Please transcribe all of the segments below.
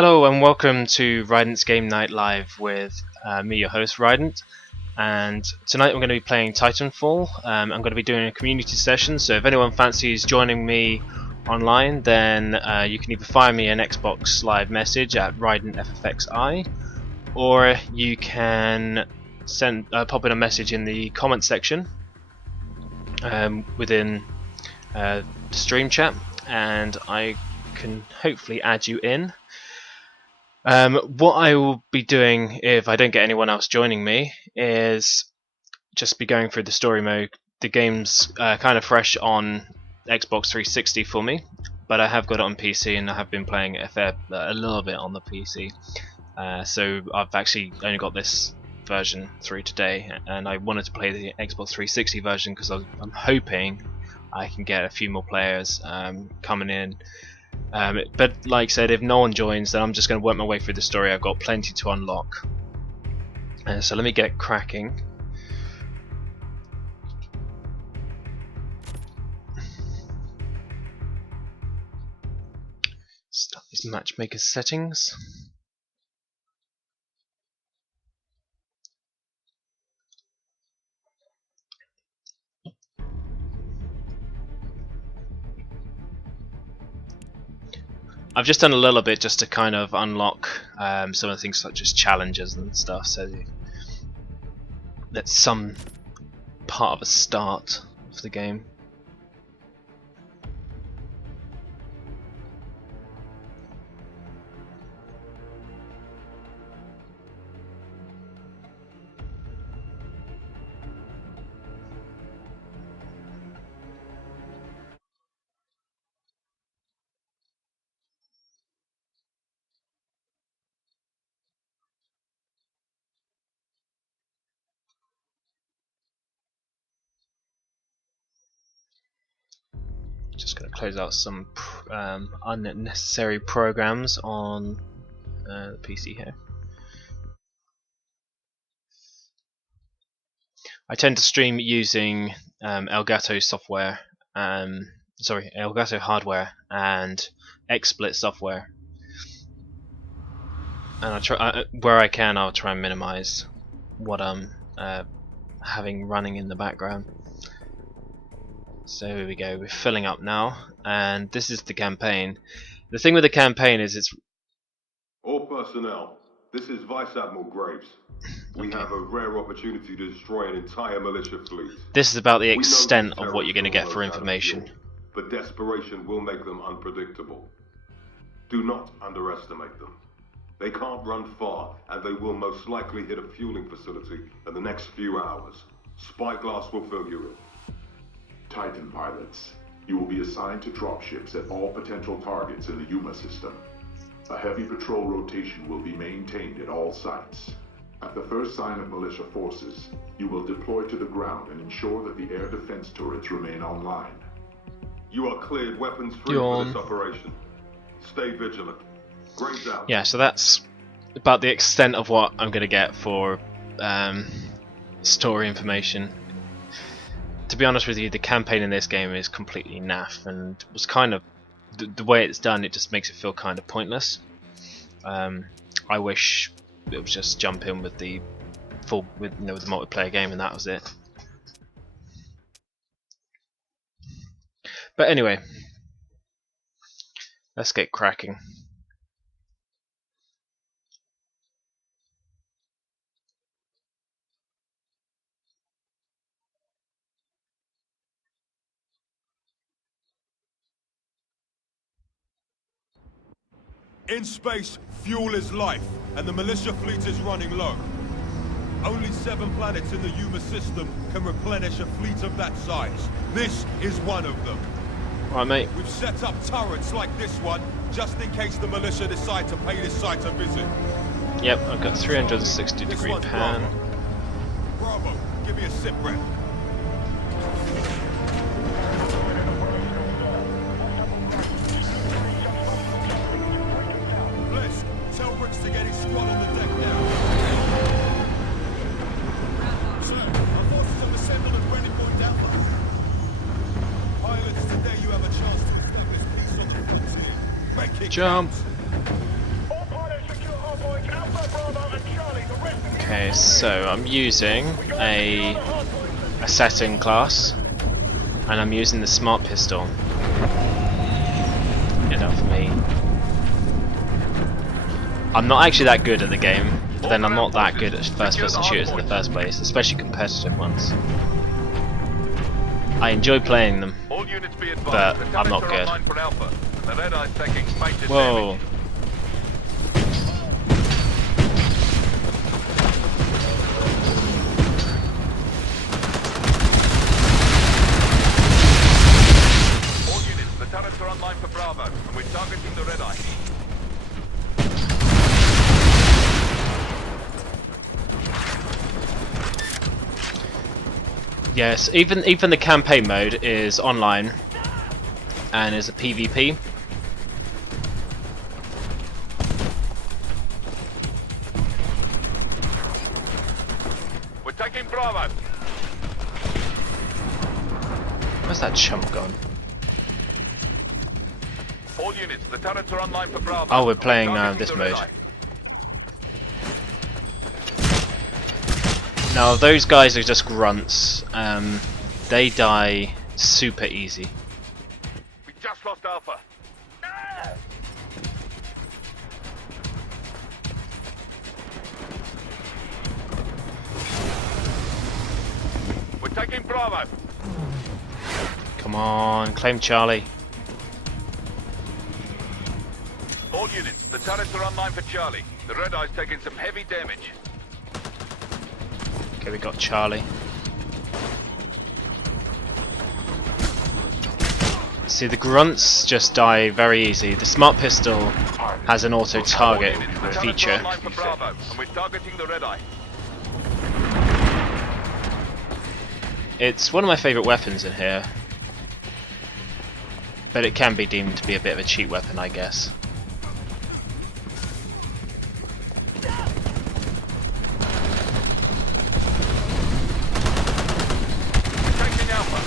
Hello and welcome to Rident's Game Night Live with me, your host Rident. And tonight I'm going to be playing Titanfall. I'm going to be doing a community session, so if anyone fancies joining me online, then you can either fire me an Xbox Live message at RidentFFXI, or you can pop in a message in the comment section within the stream chat, and I can hopefully add you in. What I will be doing if I don't get anyone else joining me is just be going through the story mode. The game's kind of fresh on Xbox 360 for me, but I have got it on PC and I have been playing it a little bit on the PC. So I've actually only got this version through today, and I wanted to play the Xbox 360 version because I'm hoping I can get a few more players coming in. But like I said, if no one joins, then I'm just going to work my way through the story. I've got plenty to unlock. So let me get cracking. Start these matchmaker settings. I've just done a little bit just to kind of unlock some of the things such as challenges and stuff, so that's some part of a start of the game. Just going to close out some unnecessary programs on the PC here. I tend to stream using Elgato software, Elgato hardware and XSplit software, and I try where I can. I'll try and minimize what I'm having running in the background. So here we go, we're filling up now, and this is the campaign. The thing with the campaign is it's... All personnel, this is Vice Admiral Graves. We have a rare opportunity to destroy an entire militia fleet. This is about the extent of what you're going to get for information. But desperation will make them unpredictable. Do not underestimate them. They can't run far, and they will most likely hit a fueling facility in the next few hours. Spyglass will fill you in. Titan pilots, you will be assigned to dropships at all potential targets in the Yuma system. A heavy patrol rotation will be maintained at all sites. At the first sign of militia forces, you will deploy to the ground and ensure that the air defense turrets remain online. You are cleared weapons free for this operation. Stay vigilant. Graves out. Yeah, so that's about the extent of what I'm going to get for story information. To be honest with you, the campaign in this game is completely naff, and was kind of the way it's done. It just makes it feel kind of pointless. I wish it was just jump in with the with the multiplayer game, and that was it. But anyway, let's get cracking. In space, fuel is life, and the militia fleet is running low. Only 7 planets in the Yuma system can replenish a fleet of that size. This is one of them. Right, mate. We've set up turrets like this one, just in case the militia decide to pay this site a visit. Yep, I've got 360-degree pan. Bravo, give me a sit rep. Tell Bricks to get his squad on the deck now. Sir, our forces have assembled at ready point Alpha. Pilots, today you have a chance to conduct this peace objective. Make it jump. count. Okay, so I'm using a assassin class, and I'm using the smart pistol. Enough for me. I'm not actually that good at the game, but then I'm not that good at first-person shooters in the first place, especially competitive ones. I enjoy playing them, but I'm not good. Whoa. All units, the turrets are online for Bravo, and we're targeting the red eye. Yes, even the campaign mode is online and is a PvP. We're taking Bravo. Where's that chump gone? All units, the turrets are online for Bravo. Oh, we're and playing targeting this the red mode. eye. Now those guys are just grunts. They die super easy. We just lost Alpha. We're taking Bravo. Come on, claim Charlie. All units, the turrets are online for Charlie. The red eye's taking some heavy damage. Okay, we got Charlie. See, the grunts just die very easy. The smart pistol has an auto target All units, the turrets are feature. online for Bravo, and we're targeting the red eye. It's one of my favourite weapons in here, but it can be deemed to be a bit of a cheat weapon, I guess. Taking Alpha.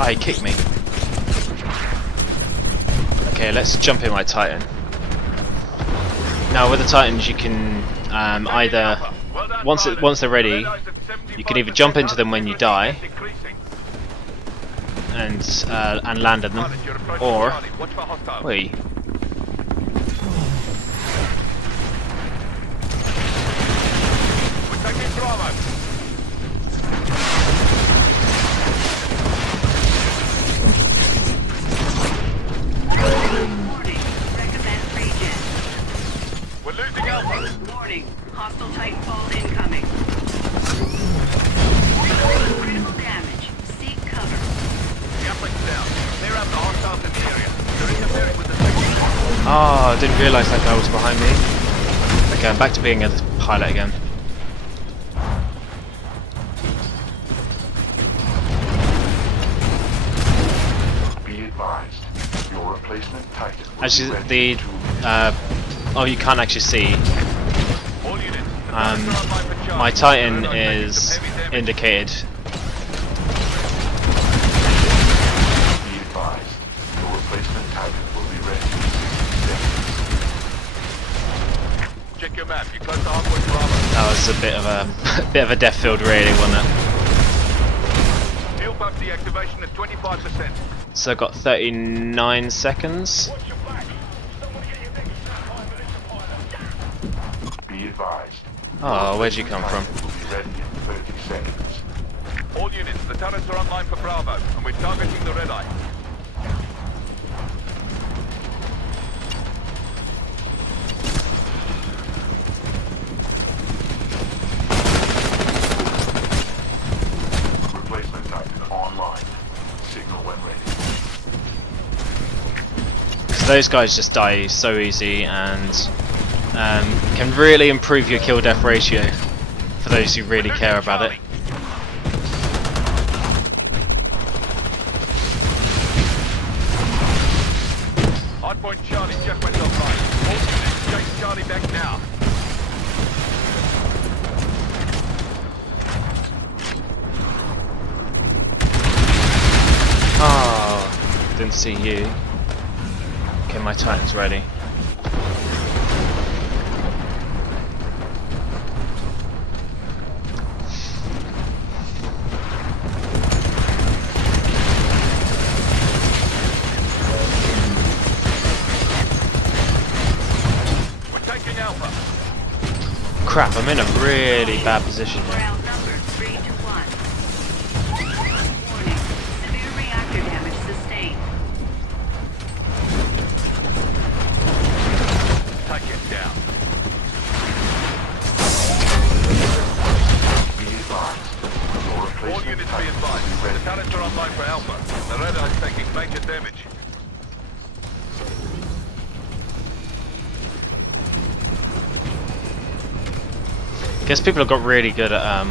Ah, he kicked me. Okay, let's jump in my Titan. Now with the Titans you can either, Well done, once pilots. they're ready, The red eye's at you can either 75%, jump into them when you die decreasing. and land on them, Pilot, you're approaching or Charlie. Watch for hostiles. wait. We're taking Bravo. Warning. Recommend regen. We're losing Alpha. Warning. Hostile Titanfall incoming. Critical damage. Seek cover. The uplink's down. Clear out the hostiles in the area. They're interfering with the signal. Oh, I didn't realise that guy was behind me. Okay, I'm back to being a pilot again. Be advised, your replacement Titan will Actually, be ready to oh, you can't actually see. All units. The turrets are online for Charlie. My Titan The red eye's taking is some heavy damage. indicated. be advised, your replacement Titan will be ready to receive. Check your map. You're close to hardpoint Bravo. That was a bit of a bit of a death field, really, wasn't it? Fuel pump deactivation at 25%. So I've got 39 seconds. Be advised. Oh, where'd you come from? Titan will be ready in 30 seconds. All units, the turrets are online for Bravo, and we're targeting the red eye. Replacement Titan online. Signal when ready. So those guys just die so easy and can really improve your kill-death ratio for those who really care about it. Hardpoint Charlie just went offline. All units, chase Charlie back now. Oh, didn't see you. Okay, my Titan's ready. crap, I'm in a really bad position We're here. outnumbered 3-1. Warning. Severe reactor damage sustained. Take it down. Be advised. Your All replacement units be Titan advised. will be The ready. turrets are online for Alpha. The radar is taking major damage. Guess people have got really good at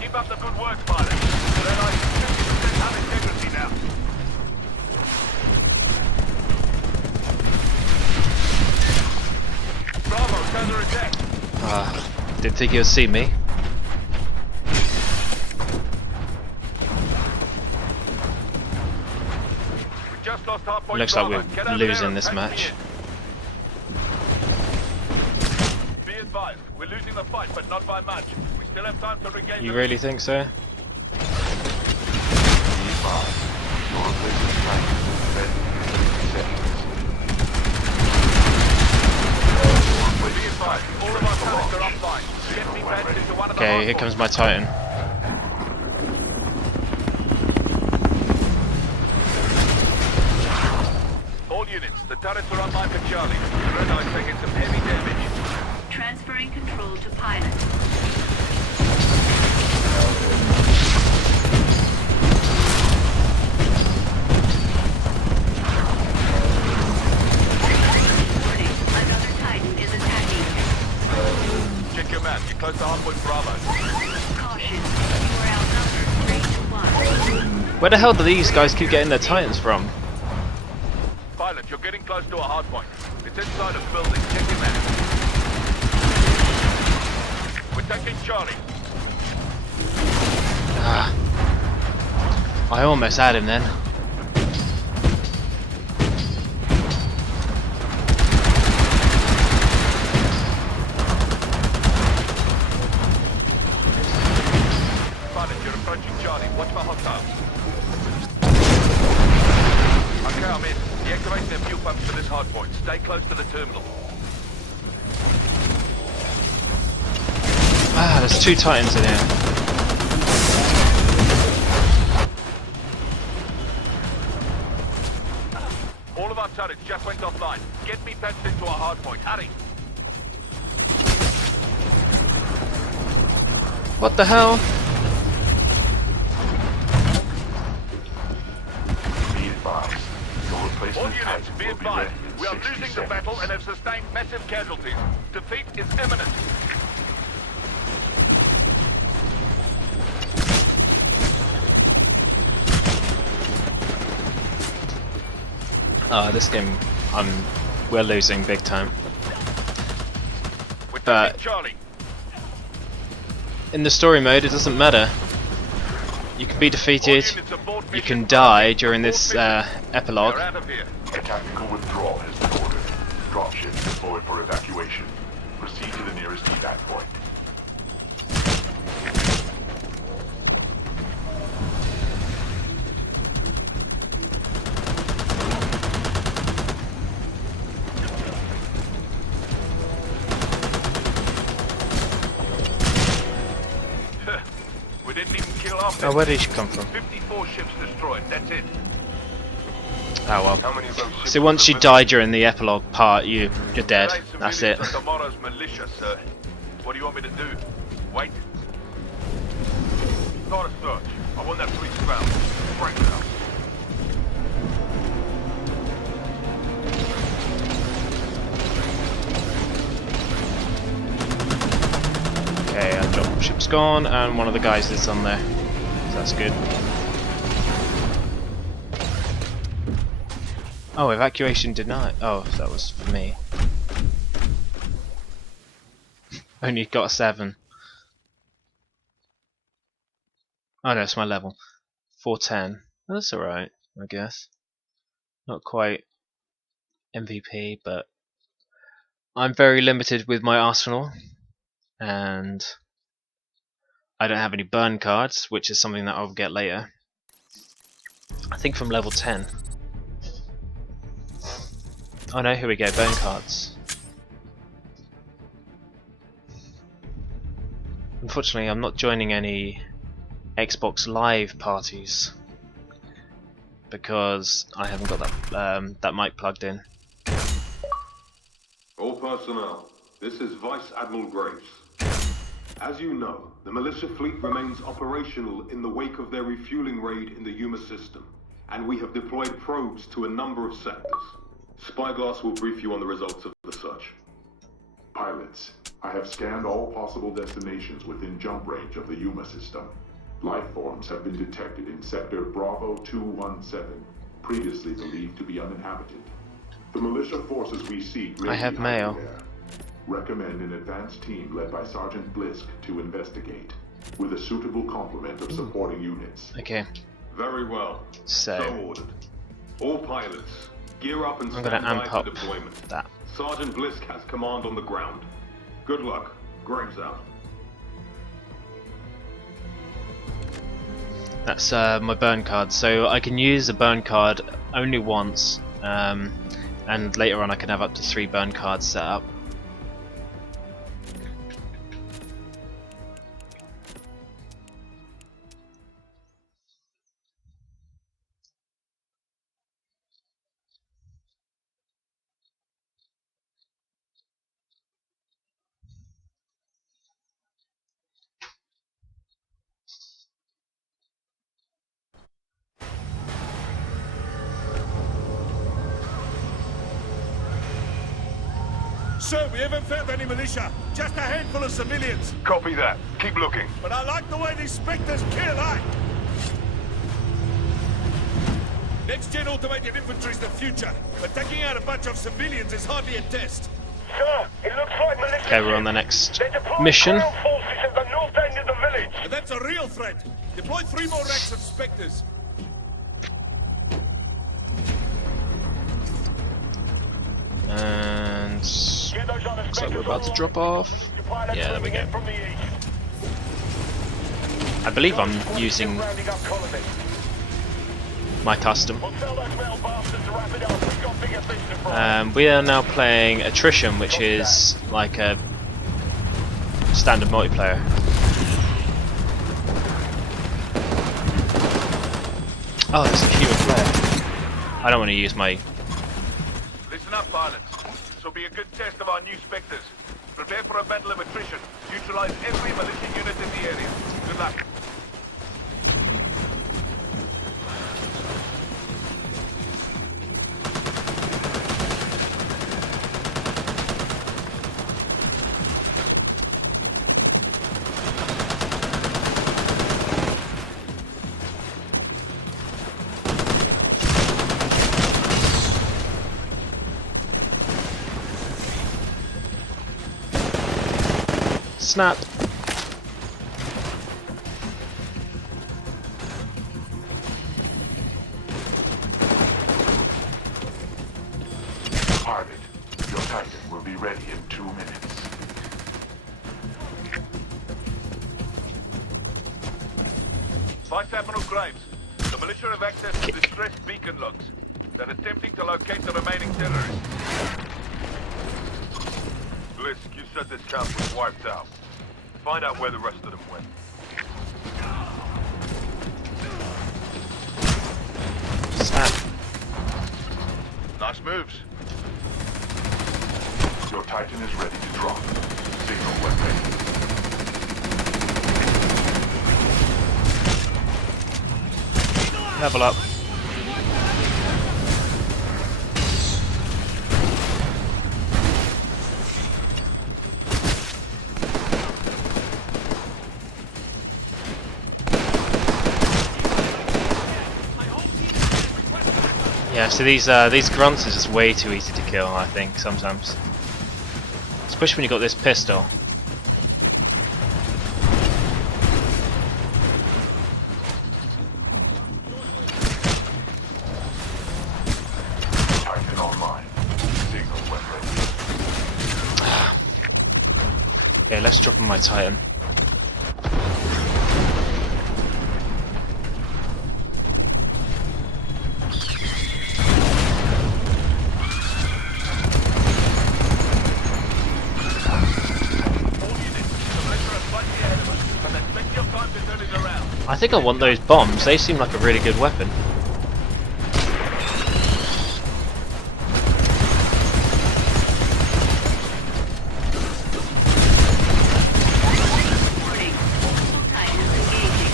Keep up the good work, pilot. The radar is 50% high integrity now. Bravo, counter attack. didn't think you'll see me. We just lost hardpoint. Looks like Bravo. we're Get over losing there and this take match. me in. Be advised, we're losing the fight, but not by much. We still have time to regain You the really think so? Be advised. Your replacement Titan will be ready in 30 seconds. Be advised, all of our turrets are offline. Get me back into one of the Okay, here hardpoints. comes my Titan. All units, the turrets are online for Charlie. The radar is taking some heavy damage. Transferring control to pilot. Warning. Another Titan is attacking. Check your map, you're close to hardpoint Bravo. Caution. You are outnumbered 3-1. Where the hell do these guys keep getting their Titans from? Pilot, you're getting close to a hardpoint. It's inside a building. Check your map. We're taking Charlie. I almost had him then. Pilot, you're approaching Charlie. Watch for hostiles. Okay, I'm in. Deactivating the fuel pumps for this hardpoint. Stay close to the terminal. There's two Titans in here. All of our turrets just went offline. Get me patched into a hardpoint. Hurry. What the hell? Be advised. Your All replacement units, Titan be will be ready advised. in We are 60 losing the seconds. battle and have sustained massive casualties. Defeat is imminent. This game, we're losing big time. We're But- taking Charlie. In the story mode, it doesn't matter. You can be All defeated, units aboard you mission. can die during Aboard this mission. epilogue. We're out of here. A tactical withdrawal has been ordered. Dropships deployed for evacuation. Proceed to the nearest evac point. We didn't even kill off Oh, where did she come from? 54 ships destroyed. That's it. Oh well. How many of those ships So once you have die during the epilogue part, you're dead. Today's That's it. civilians are tomorrow's militia, sir. What do you want me to do? Wait? Start a search. I want that police found. Right now. Okay, our dropship's gone, and one of the guys is on there. So that's good. Oh, evacuation denied. Oh, that was for me. Only got a 7. Oh no, it's my level. 410. Well, that's alright, I guess. Not quite MVP, but I'm very limited with my arsenal, and I don't have any burn cards, which is something that I'll get later. I think from level 10. Oh no, here we go, bone cards. Unfortunately, I'm not joining any Xbox Live parties because I haven't got that mic plugged in. All personnel, this is Vice Admiral Graves. As you know, the militia fleet remains operational in the wake of their refueling raid in the Yuma system, and we have deployed probes to a number of sectors. Spyglass will brief you on the results of the search. Pilots, I have scanned all possible destinations within jump range of the Yuma system. Life forms have been detected in Sector Bravo 217, previously believed to be uninhabited. The militia forces we seek I have mail. there. Recommend an advanced team led by Sergeant Blisk to investigate, with a suitable complement of supporting units. Okay. Very well. So ordered. All pilots, gear up and I'm stand gonna by amp for up deployment. that. Sergeant Blisk has command on the ground. Good luck. Graves out. That's my burn card. So I can use a burn card only once, and later on I can have up to 3 burn cards set up. Sir, we haven't found any militia. Just a handful of civilians. Copy that. Keep looking. But I like the way these Spectres kill, eh? Next-gen automated infantry's the future, but taking out a bunch of civilians is hardly a test. Sir, it looks like militia. Okay, we're on the next mission. Forces at the north end of the village. And that's a real threat. Deploy 3 more racks of Spectres. And Get those other looks like we're Spectres about to on. drop off. Your pilots Yeah, there we moving go. in from the east. I believe I'm using Rounding up colony. my custom. We'll tell those metal bastards to wrap it up. We've got bigger fish to fry. We are now playing Attrition, which is like a standard multiplayer. Oh, there's a queue of player. I don't want to use my... Listen up, pilots. This will be a good test of our new Spectres. Prepare for a battle of attrition. Neutralize every militia unit in the area. Good luck. Snap! Pilot, your Titan will be ready in 2 minutes. Vice Admiral Graves, the militia have access to distressed beacon logs. They're attempting to locate the remaining terrorists. Blisk, you said this camp was wiped out. Find out where the rest of them went. Snap! Nice moves. Your Titan is ready to drop. Signal when ready. Level up. Yeah, so these grunts are just way too easy to kill, I think, sometimes. Especially when you got this pistol. Titan online. Signal when ready. Yeah, let's drop in my Titan. think I want those bombs. They seem like a really good weapon. Warning. Multiple Titans engaging.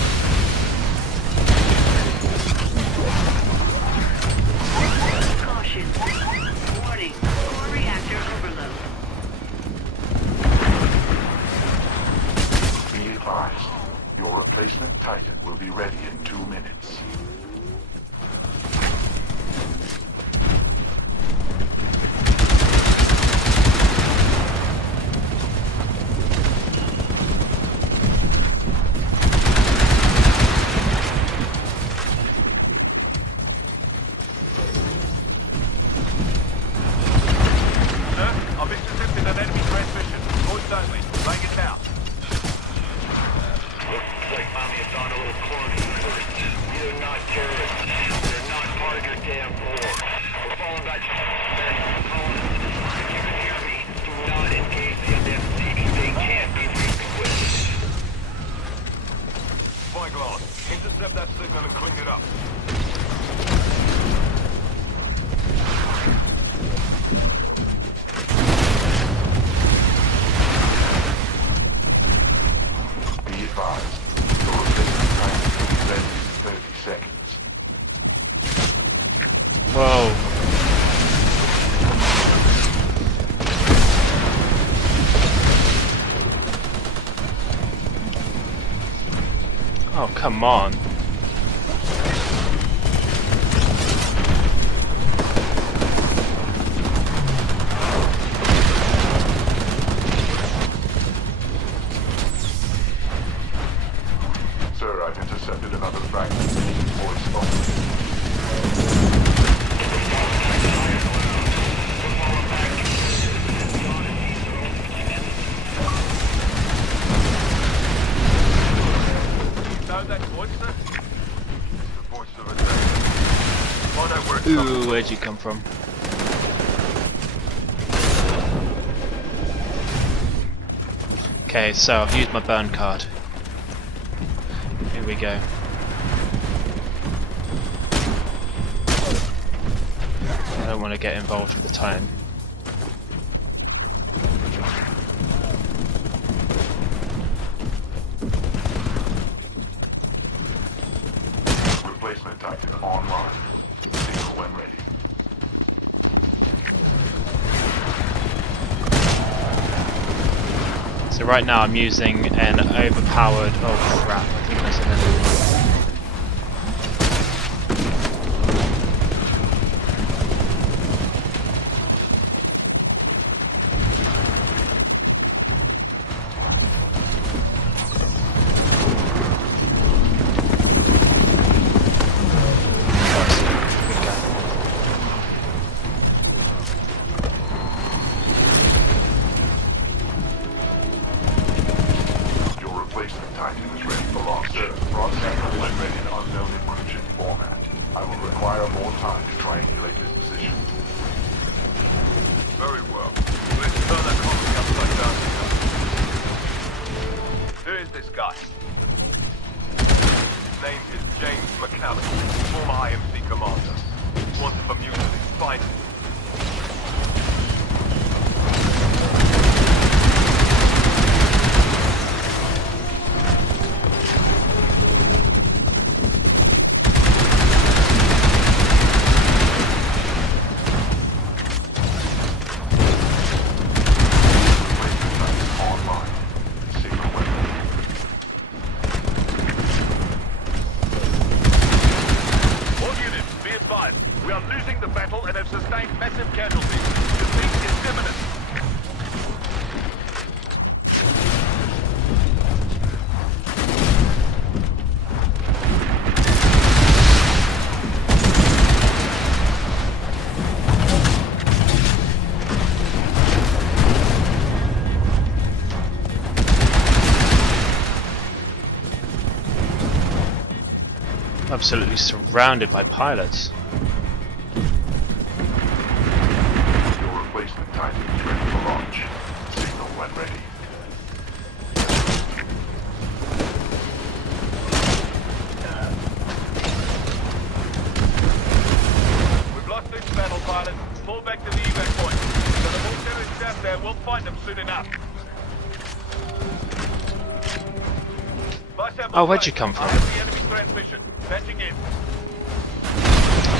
Caution. Warning. Core reactor overload. Be advised, your replacement Titan will be ready in 2 minutes. Sir, I've intercepted an enemy transmission. Voice only. Bang it now. Looks like mommy has gone a little corny first. You're not terrorists. You're not part of your damn war. We're falling back to their components. If you can hear me, do not engage the MFC. They can't be reasoned with. Spyglass. Intercept that signal and clean it up. Be advised, your replacement Titan will be ready in 30 seconds. Whoa. Oh, come on. Sir, I've intercepted another fragment. Voice only. Know that voice, sir? It's the voice of a day. I know where it's coming Ooh, from. where'd you come from? Okay, so I've used my burn card. Here we go. I don't want to get involved with the Titan. Replacement Titan online. Signal when ready. So right now I'm using an overpowered... Oh crap, I think that's an enemy. Your replacement Titan is ready for launch. Sir, broadcast when ready in unknown encryption format. I will require more time to triangulate his position. Very well. Let's turn that colony upside down. Who is this guy? His name is James McCallum, former IMC commander. Wanted for mutiny. Find him. Replacement Titan online. Signal when ready. All units, be advised. We are losing the battle and have sustained massive casualties. Defeat is imminent. Absolutely surrounded by pilots. Your replacement Titan is ready for launch. Signal when ready. fall back to the evac point. So the more terrorists out there, we'll find them soon enough. Oh, where'd you come from? I have the enemy transmission. Patching in.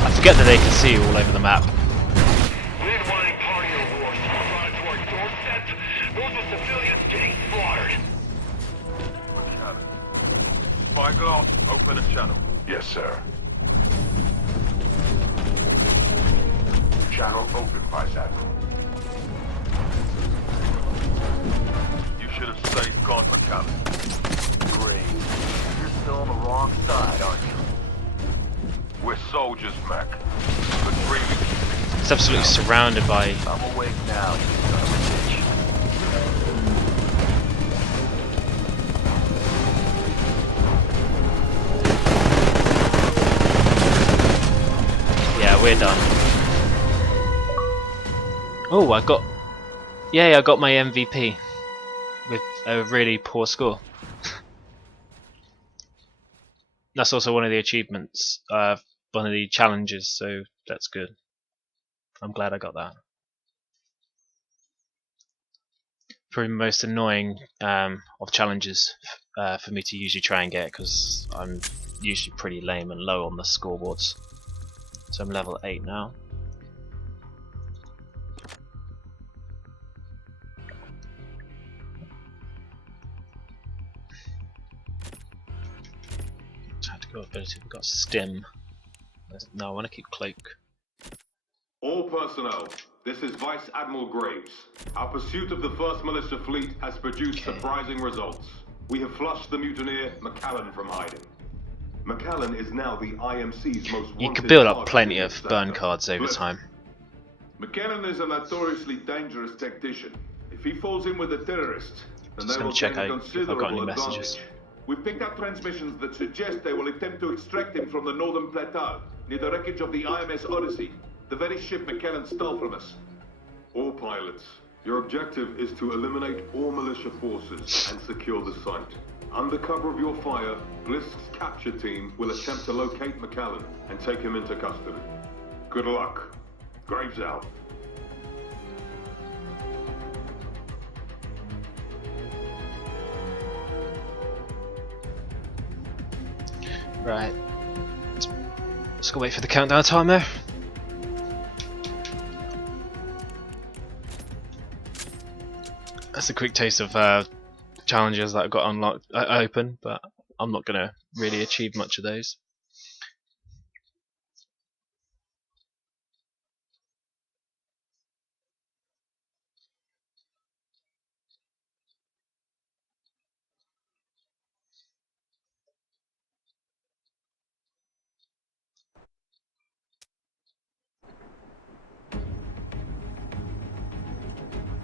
I forget that they can see you all over the map. We didn't want any party overlords brought to our doorstep. Those are civilians getting slaughtered. Spyglass, open a channel. Yes, sir. Channel open, Vice Admiral. You should have stayed gone, McCallum. Great. You're still on the wrong side, aren't you? We're soldiers, Mac. But really, It's absolutely surrounded by. I'm awake now, you son of a bitch. Yeah, we're done. Oh, I got. Yay, I got my MVP with a really poor score. That's also one of the achievements, one of the challenges, so that's good. I'm glad I got that. Probably the most annoying of challenges for me to usually try and get, because I'm usually pretty lame and low on the scoreboards. So I'm level 8 now. Tactical ability, we've got Stim. No, I want to keep Cloak. All personnel, this is Vice Admiral Graves. Our pursuit of the 1st Militia Fleet has produced surprising results. We have flushed the mutineer McCallum from hiding. McCallum is now the IMC's most wanted. You could build up target plenty in of the burn sector. cards over Listen, time. McCallum is a notoriously dangerous tactician. If he falls in with a terrorist, then Just they will gonna check gain out if I've considerable got any advantage. messages. We've picked up transmissions that suggest they will attempt to extract him from the northern plateau, near the wreckage of the IMS Odyssey, the very ship McCallum stole from us. all pilots, your objective is to eliminate all militia forces and secure the site. Under cover of your fire, Blisk's capture team will attempt to locate McCallum and take him into custody. Good luck. Graves out. Right. Let's go wait for the countdown timer. That's a quick taste of challenges that I've got unlocked, open, but I'm not gonna really achieve much of those.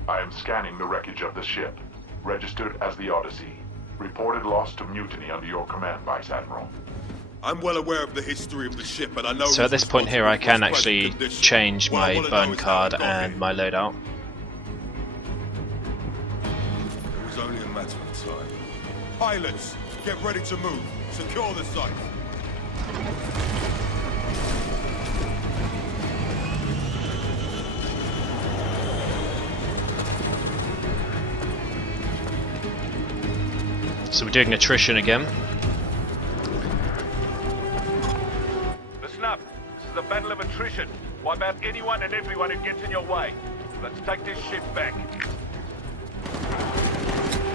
I am scanning the wreckage of the ship. Registered as the Odyssey. Reported loss to mutiny under your command, Vice Admiral. I'm well aware of the history of the ship, and I know. So at this point here, I can actually change my burn card and my loadout. It was only a matter of time. Pilots, get ready to move. Secure the site. So we're doing attrition again. Listen up. This is a battle of attrition. Wipe out anyone and everyone who gets in your way. Let's take this ship back.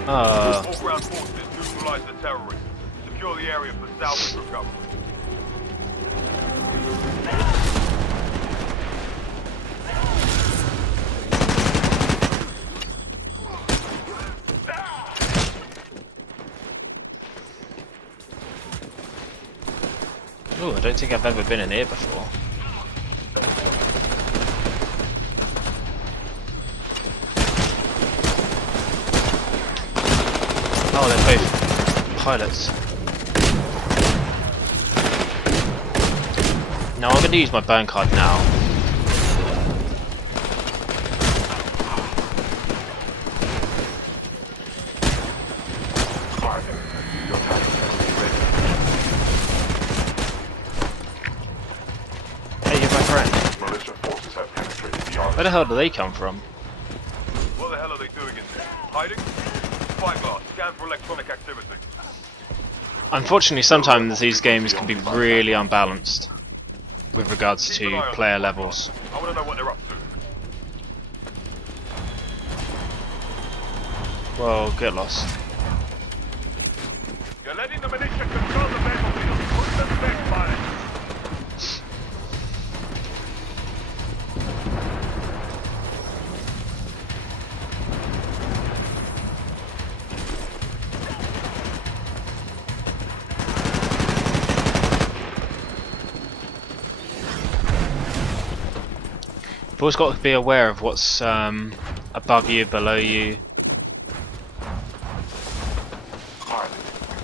All ground forces neutralize the terrorists. Secure the area for salvage recovery. Oh, I don't think I've ever been in here before. Oh, they're both pilots. Now I'm going to use my burn card now. Militia forces have penetrated the Where the hell do they come from? What the hell are they doing in there? Hiding? Spyglass, scan for electronic activity. Unfortunately, sometimes these games can be really unbalanced with regards to player levels. I want to know what they're up to. Well, get lost. You're letting the militia control the battlefield. Put them back, pilot. You've always got to be aware of what's above you, below you. Pilot,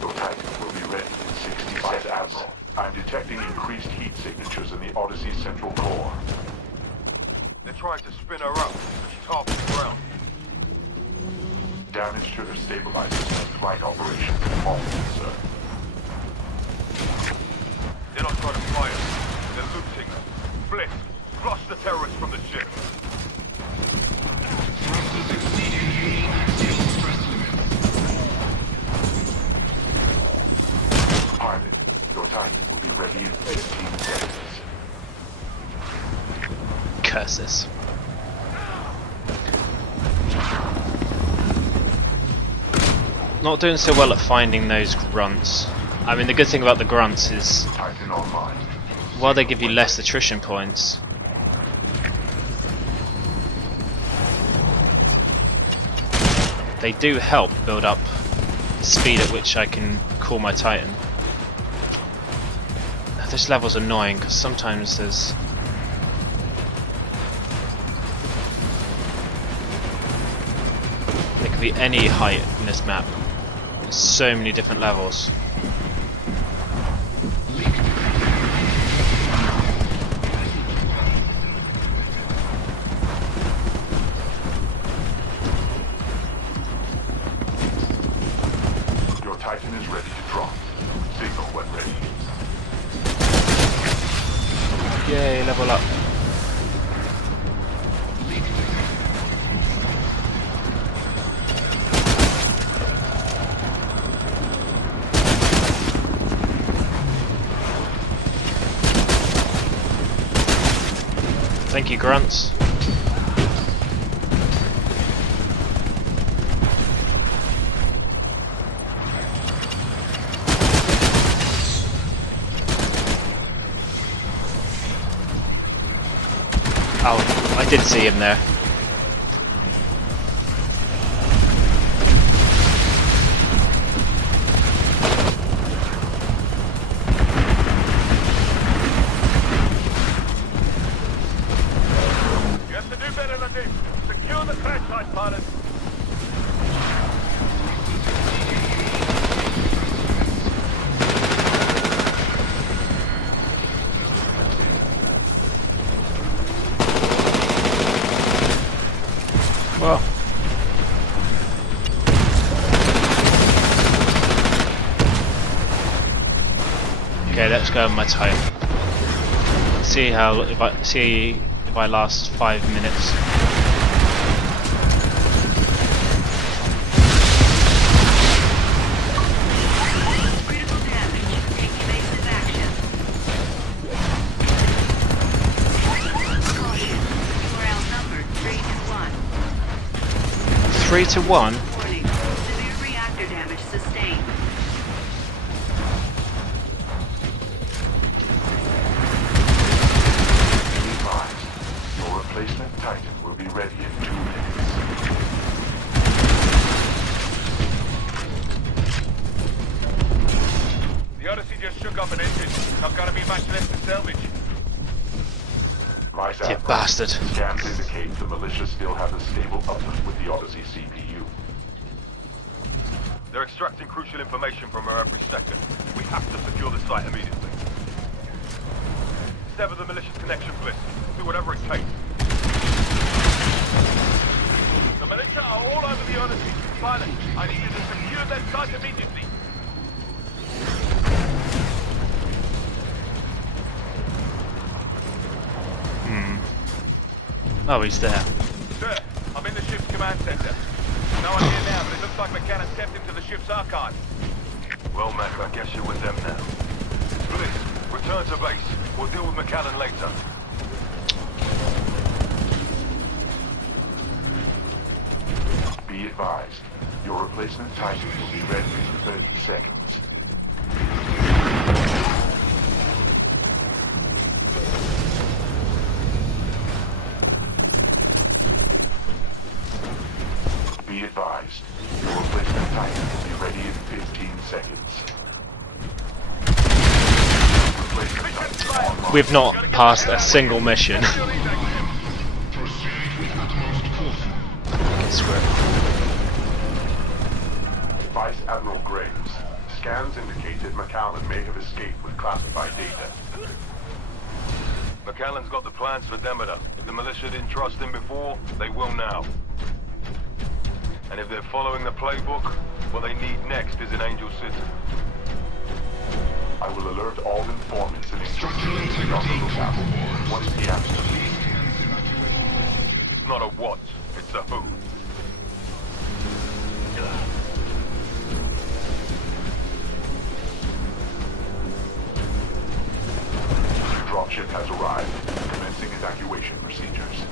your Titan will be ready in 65 Admiral. I'm detecting increased heat signatures in the Odyssey's central core. They're trying to spin her up, but she's half the ground. Damage to her stabilizers and flight operation halted, sir. They're not trying to fly her. They're looting her. Blitz, flush the terrorists from the ship. Pilot, your Titan will be ready in 15 seconds. Curses. Not doing so well at finding those grunts. I mean, the good thing about the grunts is, Titan online. while they give you less attrition points, they do help build up the speed at which I can call my Titan. This level's annoying because sometimes there could be any height in this map. There's so many different levels. Your Titan is ready to drop. Signal when ready. Yay, level up. Thank you, grunts. Oh, I did see him there. You have to do better than this. Secure the crash site, pilot. Well. Okay, let's go on my time. See how if I last 5 minutes. Critical damage. Take evasive action. Caution. You are outnumbered 3-1. 3 to 1. Warning. Severe reactor damage sustained. Be advised, your replacement Titan will be ready in 2 minutes. The Odyssey just shook up an engine. Not gonna be much left to salvage. Vice You Admiral, bastard. scans indicate the militia still have a stable uplift with the Odyssey CPU. They're extracting crucial information from her every second. We have to secure the site immediately. Sever the militia's connection, Bliss. Do whatever it takes. The militia are all over the Odyssey. Pilot, I need you to secure that site immediately. Oh, he's there. Sir, I'm in the ship's command center. No one here now, but it looks like McCann stepped into the ship's archive. Well, Mac, I guess you're with them now. Bliss, return to base. We'll deal with McCann later. Be advised, your replacement Titan will be ready in 30 seconds. Be advised, your replacement Titan will be ready in 15 seconds. Replacement Titan online. We've not passed a single mission. Vice Admiral Graves, scans indicated McAllen may have escaped with classified data. McAllen's got the plans for Demeter. If the militia didn't trust him before, they will now. And if they're following the playbook, what they need next is in Angel City. I will alert all informants and structural integrity capable. What is the answer? It's not a what, it's a who. Dropship has arrived, commencing evacuation procedures.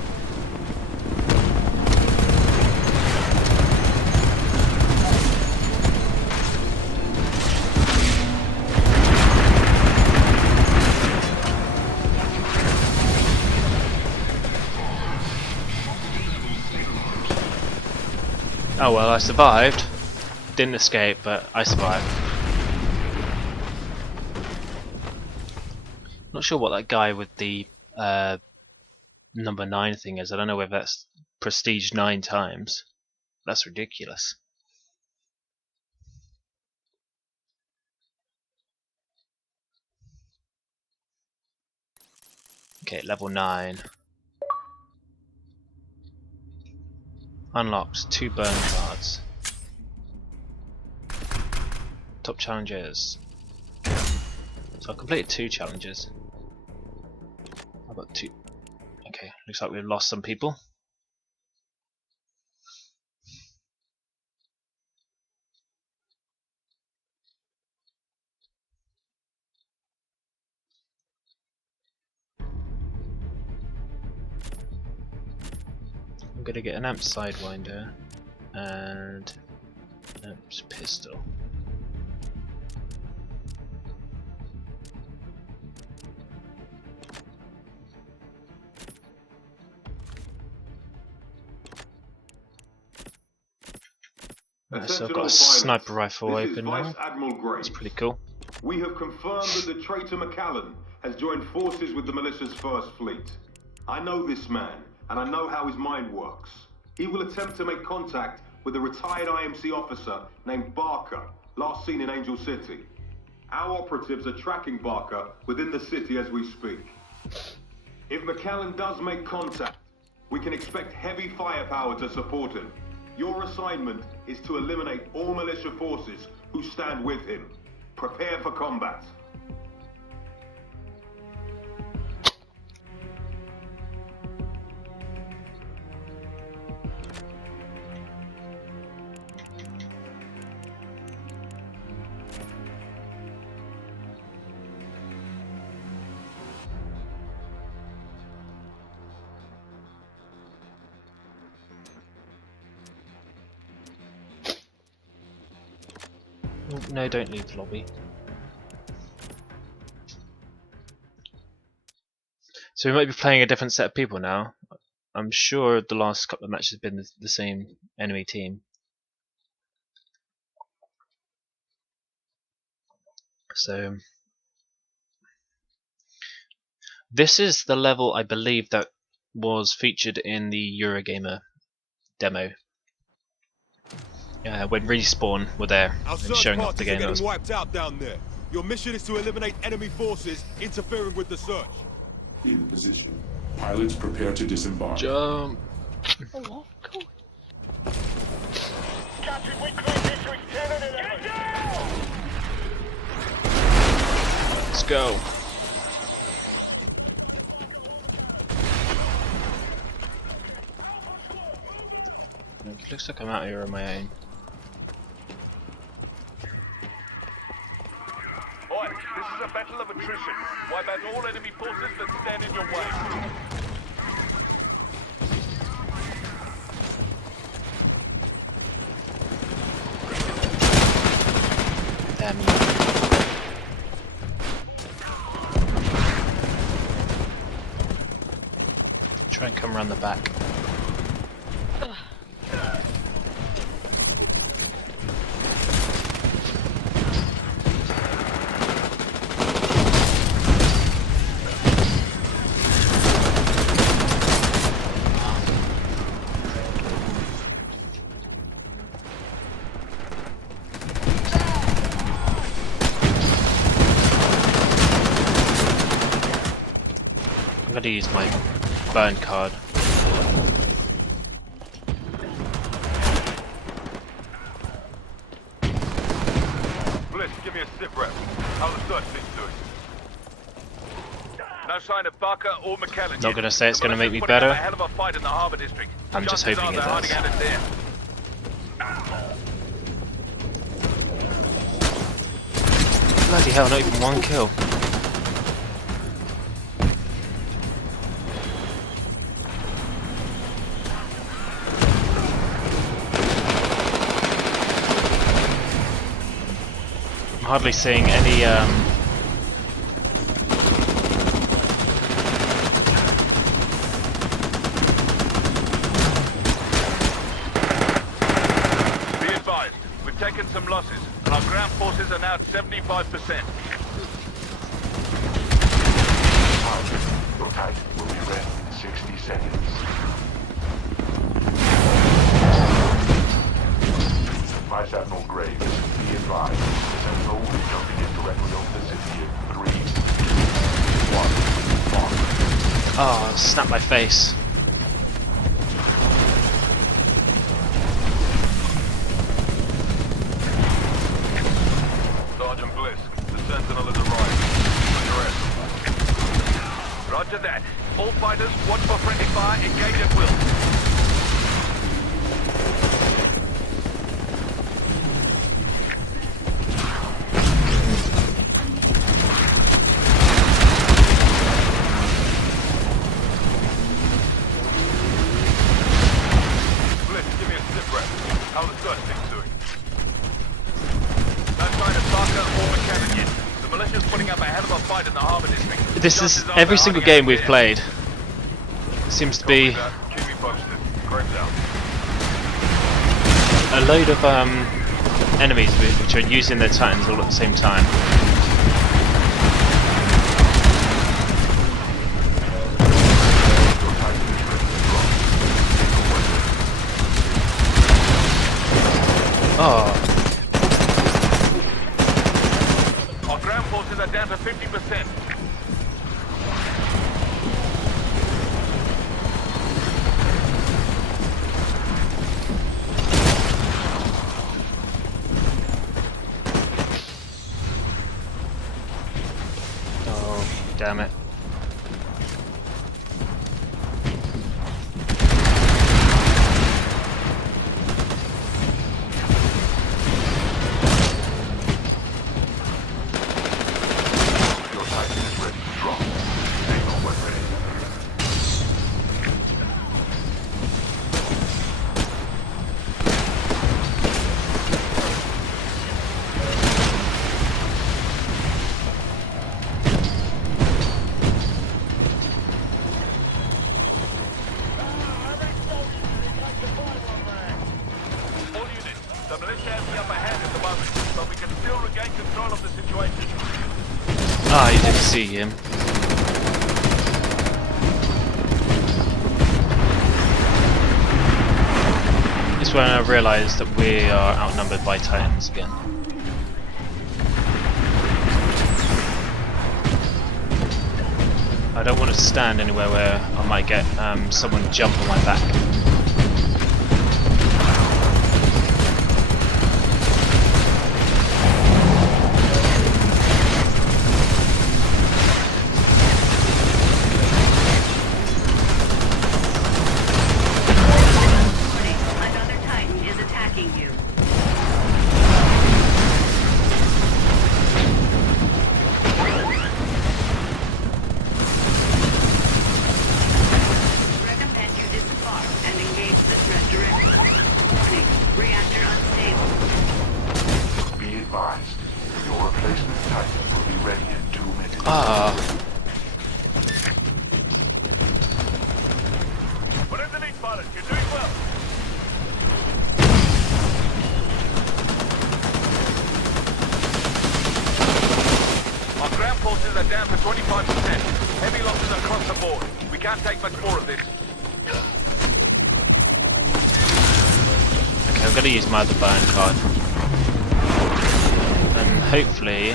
Oh well, I survived. Didn't escape, but I survived. Not sure what that guy with the number 9 thing is. I don't know whether that's prestige 9 times. That's ridiculous. Okay, level 9. Unlocked 2 burn cards. Top challenges. So I completed 2 challenges. I've got 2. Okay, looks like we've lost some people. I'm gonna get an amp sidewinder and amp's pistol. So I've got a sniper rifle open now. That's pretty cool. We have confirmed that the traitor McAllen has joined forces with the militia's First Fleet. I know this man, and I know how his mind works. He will attempt to make contact with a retired IMC officer named Barker, last seen in Angel City. Our operatives are tracking Barker within the city as we speak. If McAllen does make contact, we can expect heavy firepower to support him. Your assignment is to eliminate all militia forces who stand with him. Prepare for combat. No, don't leave the lobby. So we might be playing a different set of people now. I'm sure the last couple of matches have been the same enemy team. So this is the level I believe that was featured in the Eurogamer demo. When Respawn were there Our and search showing off the parties are game. getting wiped out down there. Your mission is to eliminate enemy forces interfering with the search. In position. Pilots prepare to disembark. Jump! Captain, we clear districts 10 and 11. Get down! Let's go. Looks like I'm out here on my own. Oi, this is a battle of attrition. Wipe out all enemy forces that stand in your way. Damn you. Try and come around the back. I'm going to use my burn card. Bliss, give me a sit rep. How the search things doing? No sign of Barker or McKellen. Not going to say it's going to make me Putting up better. a hell of a fight in the Harbour District. I'm just Chances hoping are it they're hiding does. out in there. Bloody hell, not even one kill. I'm hardly seeing any Be advised, we've taken some losses, and our ground forces are now at 75%. Your Titan will be ready in 60 seconds. Vice Admiral Graves, be advised. The Sentinel will be jumping in directly over the city in 3, 2, 1, launch. oh, snap my face. Sergeant Bliss, the Sentinel has arrived. Address. Roger that. All fighters, watch for friendly fire, engage at will. Bliss, give me a sit rep. How the search things doing? No sign of Barker or McKellen yet. The militia's putting up a hell of a fight in the Harbour District. This is Chances are every they're single hiding out game we've there. played. Seems to be Copy that. Keep me posted. Graves out. a load of enemies which are using their titans all at the same time. Oh, Our ground forces are down to 50%. oh, damn it. Your Titan is ready to drop. Hang on when ready. All units, the militia has the upper hand at the moment, but we can still regain control of the situation. Ah, you didn't see him. It's when I realised that we are outnumbered by titans again. I don't want to stand anywhere where I might get someone jump on my back. Another Titan. down to 25%. Heavy losses across the board. We can't take much more of this. Okay, I'm going to use my other burn card. And hopefully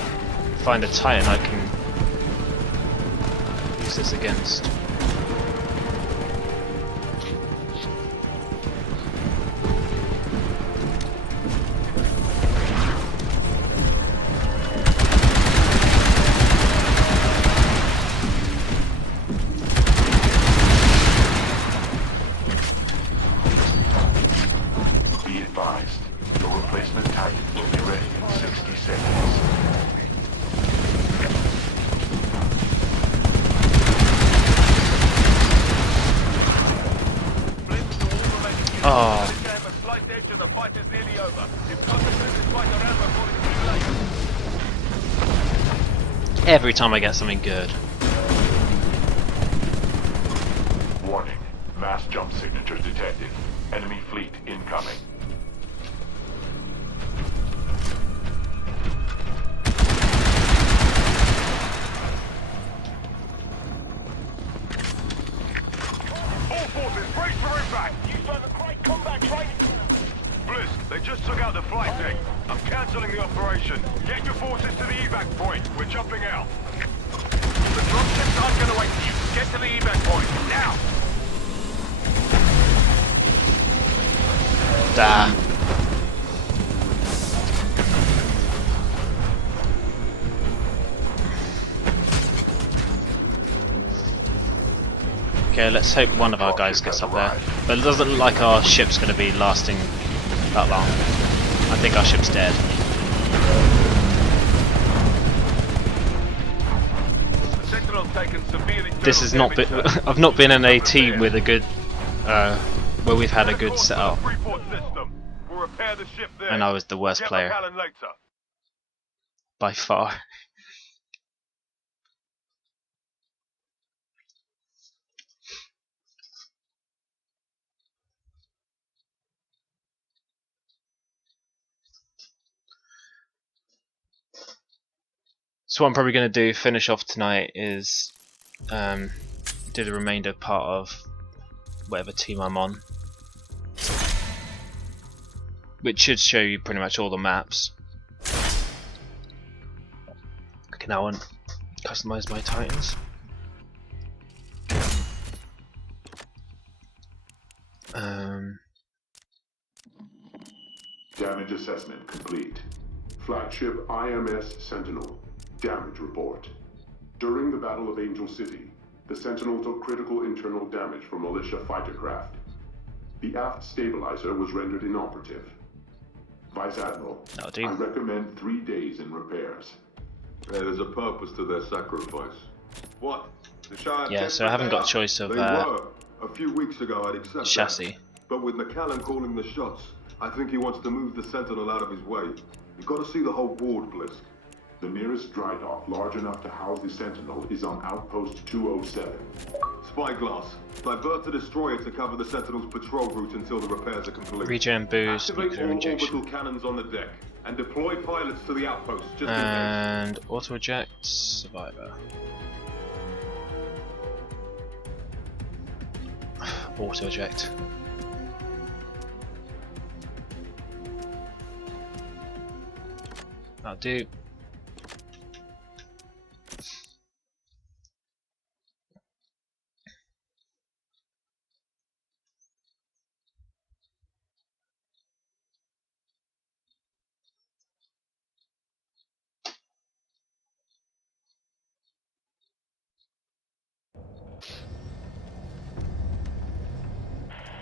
find a Titan I can use this against. Every time I get something good. Warning. Mass jump signatures detected. Enemy fleet incoming. All forces, brace for impact! You found a great combat training! Bliss, they just took out the flight deck. I'm cancelling the operation. Get your forces to the evac point. We're jumping out. The dropships aren't going to wait for you. Get to the evac point, now! Da. Okay, let's hope one of our guys gets up there. But it doesn't look like our ship's going to be lasting that long. I think our ship's dead. This is not. I've not been in a team with a good, where we've had a good setup, and I was the worst player by far. So what I'm probably going to do, finish off tonight, is do the remainder part of whatever team I'm on, which should show you pretty much all the maps. I can now customize my Titans. Damage assessment complete. Flagship IMS Sentinel. Damage report. During the Battle of Angel City, the Sentinel took critical internal damage from militia fighter craft. The aft stabilizer was rendered inoperative. Vice Admiral, I recommend 3 days in repairs. There's a purpose to their sacrifice. What? The Shire? Yeah, so I haven't got a choice of a few weeks ago I'd accept chassis. That. But with McCallan calling the shots, I think he wants to move the Sentinel out of his way. You've got to see the whole board, Bliss. The nearest dry dock large enough to house the Sentinel is on Outpost 207. Spyglass. Divert the destroyer to cover the Sentinel's patrol route until the repairs are complete. Regen boost, activate nuclear all injection. orbital cannons on the deck and deploy pilots to the outpost just and auto eject, survivor. Auto eject. That'll do.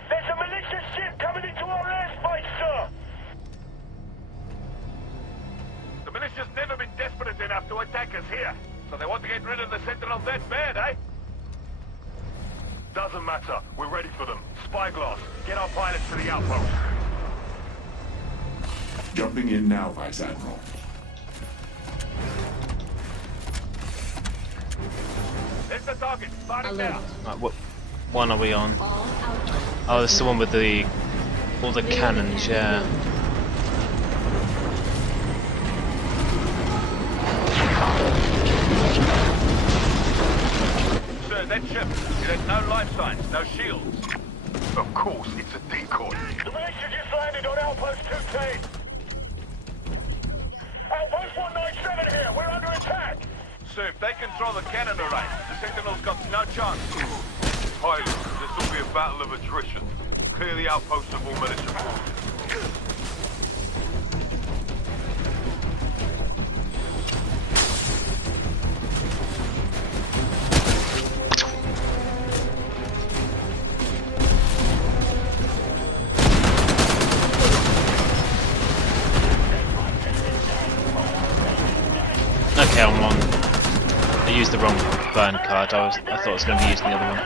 There's a militia ship coming into our airspace, sir! The militia's never been desperate enough to attack us here, so they want to get rid of the Sentinel that bad, eh? Doesn't matter. We're ready for them. Spyglass, get our pilots to the outpost. Jumping in now, Vice Admiral. There's the target. Fire it down. Right, what one are we on? Oh, this is the one with all the cannons, yeah. That ship, it has no life signs, no shields. Of course, it's a decoy. The militia just landed on Outpost 210. Outpost 197 here. We're under attack. So if they control the cannon array, the Sentinel's got no chance. Pilot, this will be a battle of attrition. Clear the outpost of all militia forces. Okay, I'm on. I used the wrong burn card. I thought I was going to be using the other one.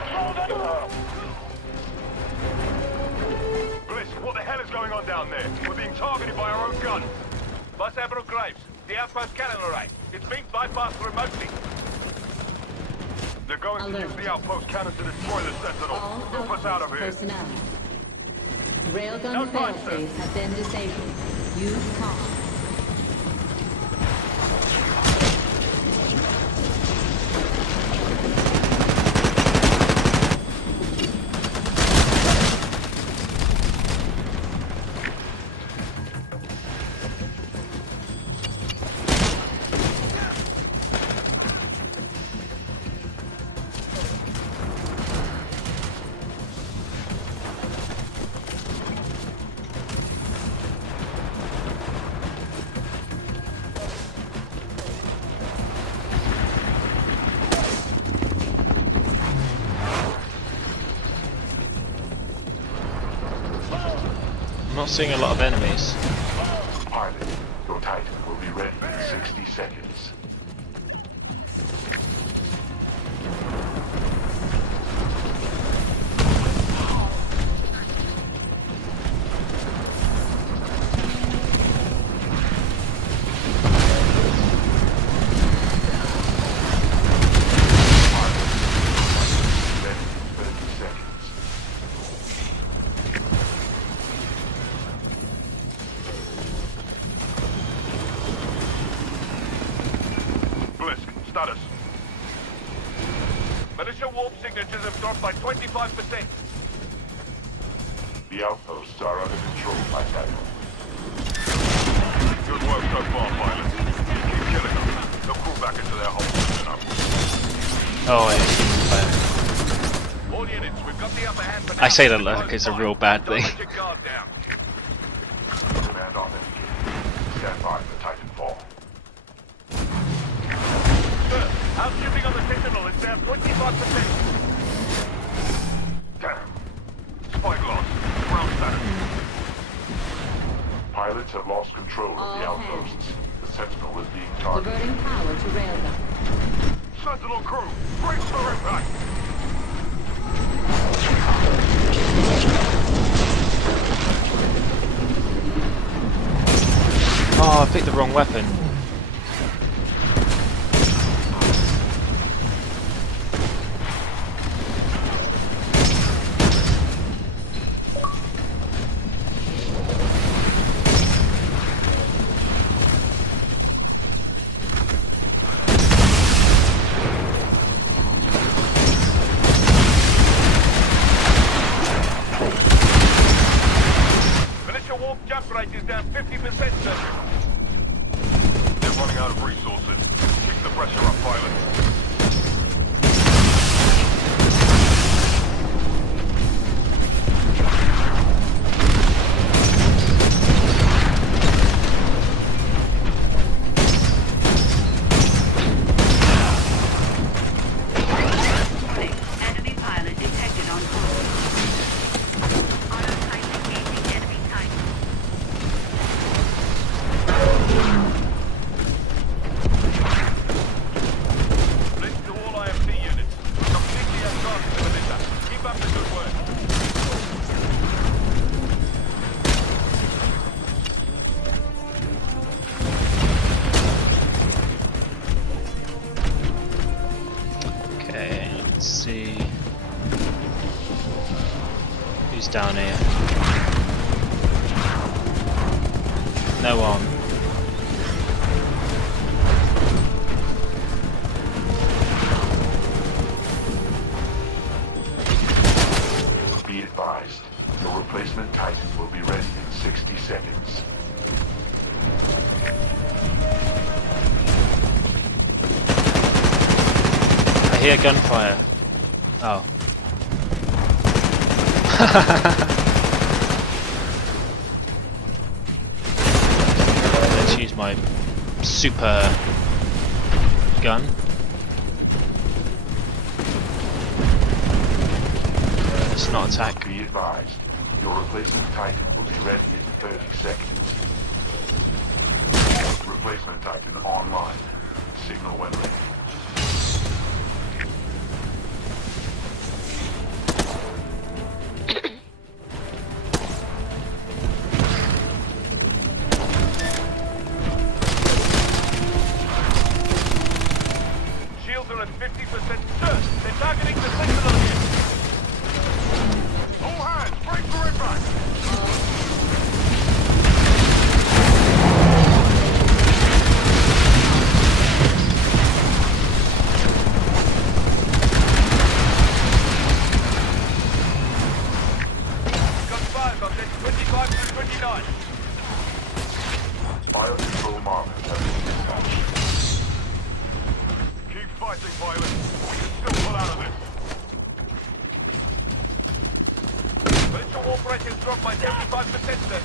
Blisk, what the hell is going on down there? We're being targeted by our own guns. Vice Admiral Graves, the outpost cannon array. It's being bypassed remotely. They're going to use the outpost cannon to destroy the Sentinel. Move us out of here. Personnel. Railgun No time, failsafes have been disabled. Use caution. I'm not seeing a lot of enemies. Pilot, your Titan will be ready in 60 seconds. Status. Militia warp signatures have dropped by 25%. The outposts are under control, my Admiral. Good work so far, pilot. Keep killing them. They'll crawl back into their holes soon enough. Oh, All units, we've got the upper hand for now. I say that like it's a real bad thing. Don't let your guard down. Command authenticated. Stand by for Titanfall. Sir, our shooting on the Sentinel is down 25%. Damn. Spyglass. Ground status. Pilots have lost control of the All outposts. The Sentinel is being targeted. Diverting power to railgun. Sentinel crew, brace for impact. Oh, I picked the wrong weapon. Militia warp jump rate is down 50%, sir. They're running out of resources. Keep the pressure up, pilot. Enemy pilot detected on course. Auto Titan engaging enemy Titan. Blitz to all IMC units. Completely uncharted the militia. Keep up the good work. Okay, let's see. Who's down here? No one. replacement Titan will be ready in 60 seconds. I hear gunfire. Oh. Let's use my super gun. Let's not attack. Be advised, your replacement Titan will be ready in 30 seconds. Replacement Titan online. Signal when ready. Shields are at 50%. Sir, they're targeting the Sentinel here. All hands, break for impact. Got 5 up there, 25 to 29. Fire control markers have been dispatched. Keep fighting, Violet. We can still pull out of this. Virtual warp ratings dropped by 75%, sir.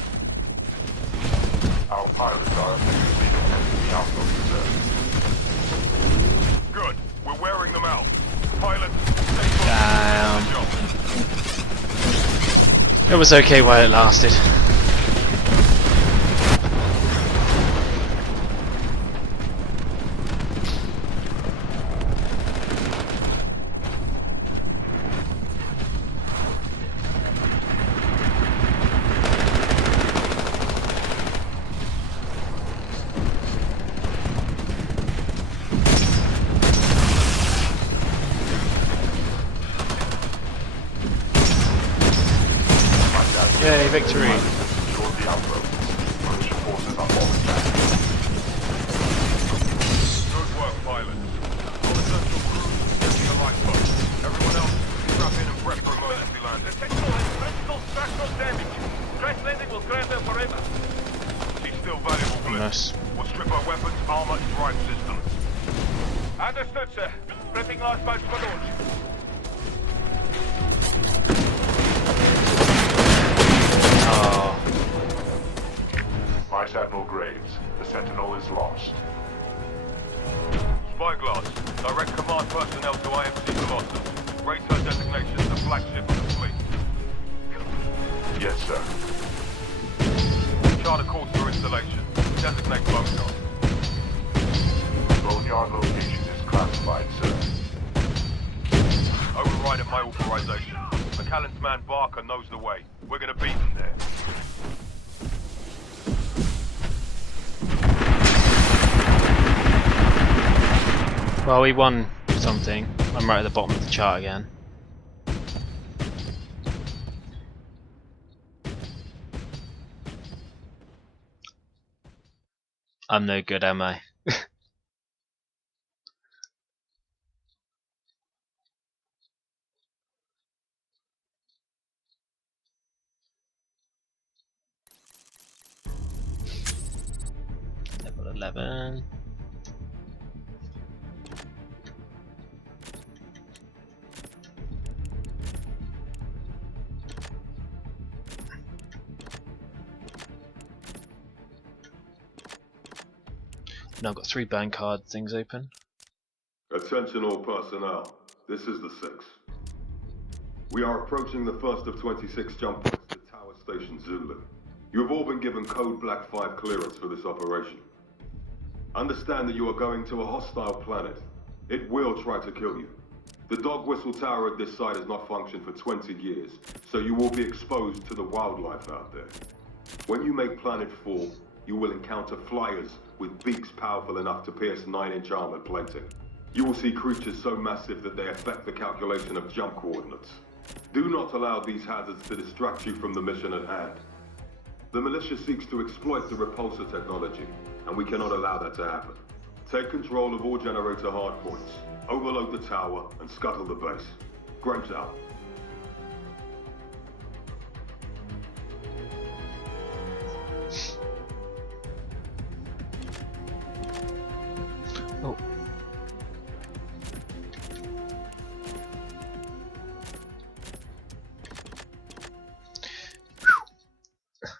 Our pilots are effectively defending the outpost reserve. Good. We're wearing them out. Pilot, stay close. Damn. Good job. It was okay while it lasted. Yay, victory! Toward the outpost. Militia forces are falling back. Good work, pilot. All essential crew, get to your lifeboat. Everyone else, strap in and prep for emergency landing. The Sentinel has critical structural damage. Crash landing will grab them forever. She's still valuable, Bliss. Nice. We'll strip our weapons, armor, and drive systems. Understood, sir. Prepping lifeboats for launch. Oh. Vice Admiral Graves, the Sentinel is lost. Spyglass, direct command personnel to IMC Colossus. Raise her designation as the flagship of the fleet. Yes, sir. Chart a course for installation. Designate Boneyard. Boneyard location is classified, sir. Override at my authorization. McAllen's man Barker knows the way. We're gonna beat them there. Well, we won something. I'm right at the bottom of the chart again. I'm no good, am I? Level 11. Now I've got 3 bank card things open. Attention all personnel. This is the 6. We are approaching the first of 26 jump points to Tower Station Zulu. You have all been given Code Black 5 clearance for this operation. Understand that you are going to a hostile planet. It will try to kill you. The dog whistle tower at this site has not functioned for 20 years, so you will be exposed to the wildlife out there. When you make Planet 4, you will encounter flyers with beaks powerful enough to pierce 9-inch armor plating. You will see creatures so massive that they affect the calculation of jump coordinates. Do not allow these hazards to distract you from the mission at hand. The militia seeks to exploit the repulsor technology, and we cannot allow that to happen. Take control of all generator hardpoints, overload the tower, and scuttle the base. Graves out.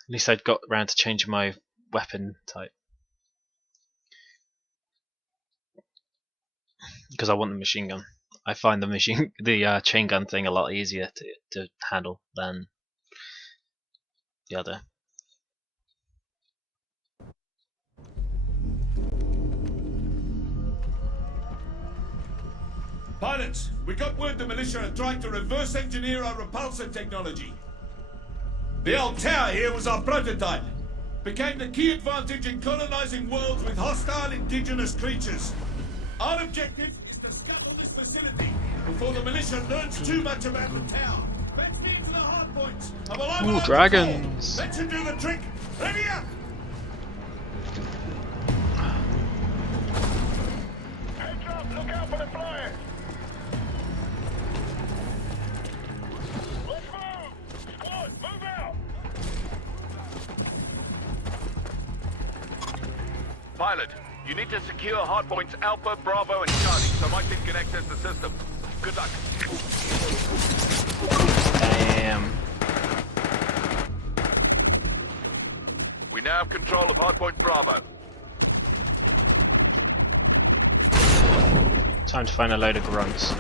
least I'd got round to changing my weapon type. Because I want the machine gun. I find the chain gun thing a lot easier to handle than the other. Pilots, we got word the militia are trying to reverse engineer our repulsor technology. The old tower here was our prototype. Became the key advantage in colonizing worlds with hostile indigenous creatures. Our objective is to scuttle this facility before the militia learns too much about the tower. Let's get to the hard points. And we'll overload the dragons! floor. That should do the trick. Ready up! Heads up, look out for the flyers. Let's move! Squad, move out! Pilot, you need to secure hardpoints Alpha, Bravo, and Charlie so my team can access the system. Good luck. Damn. We now have control of hardpoint Bravo. Time to find a load of grunts.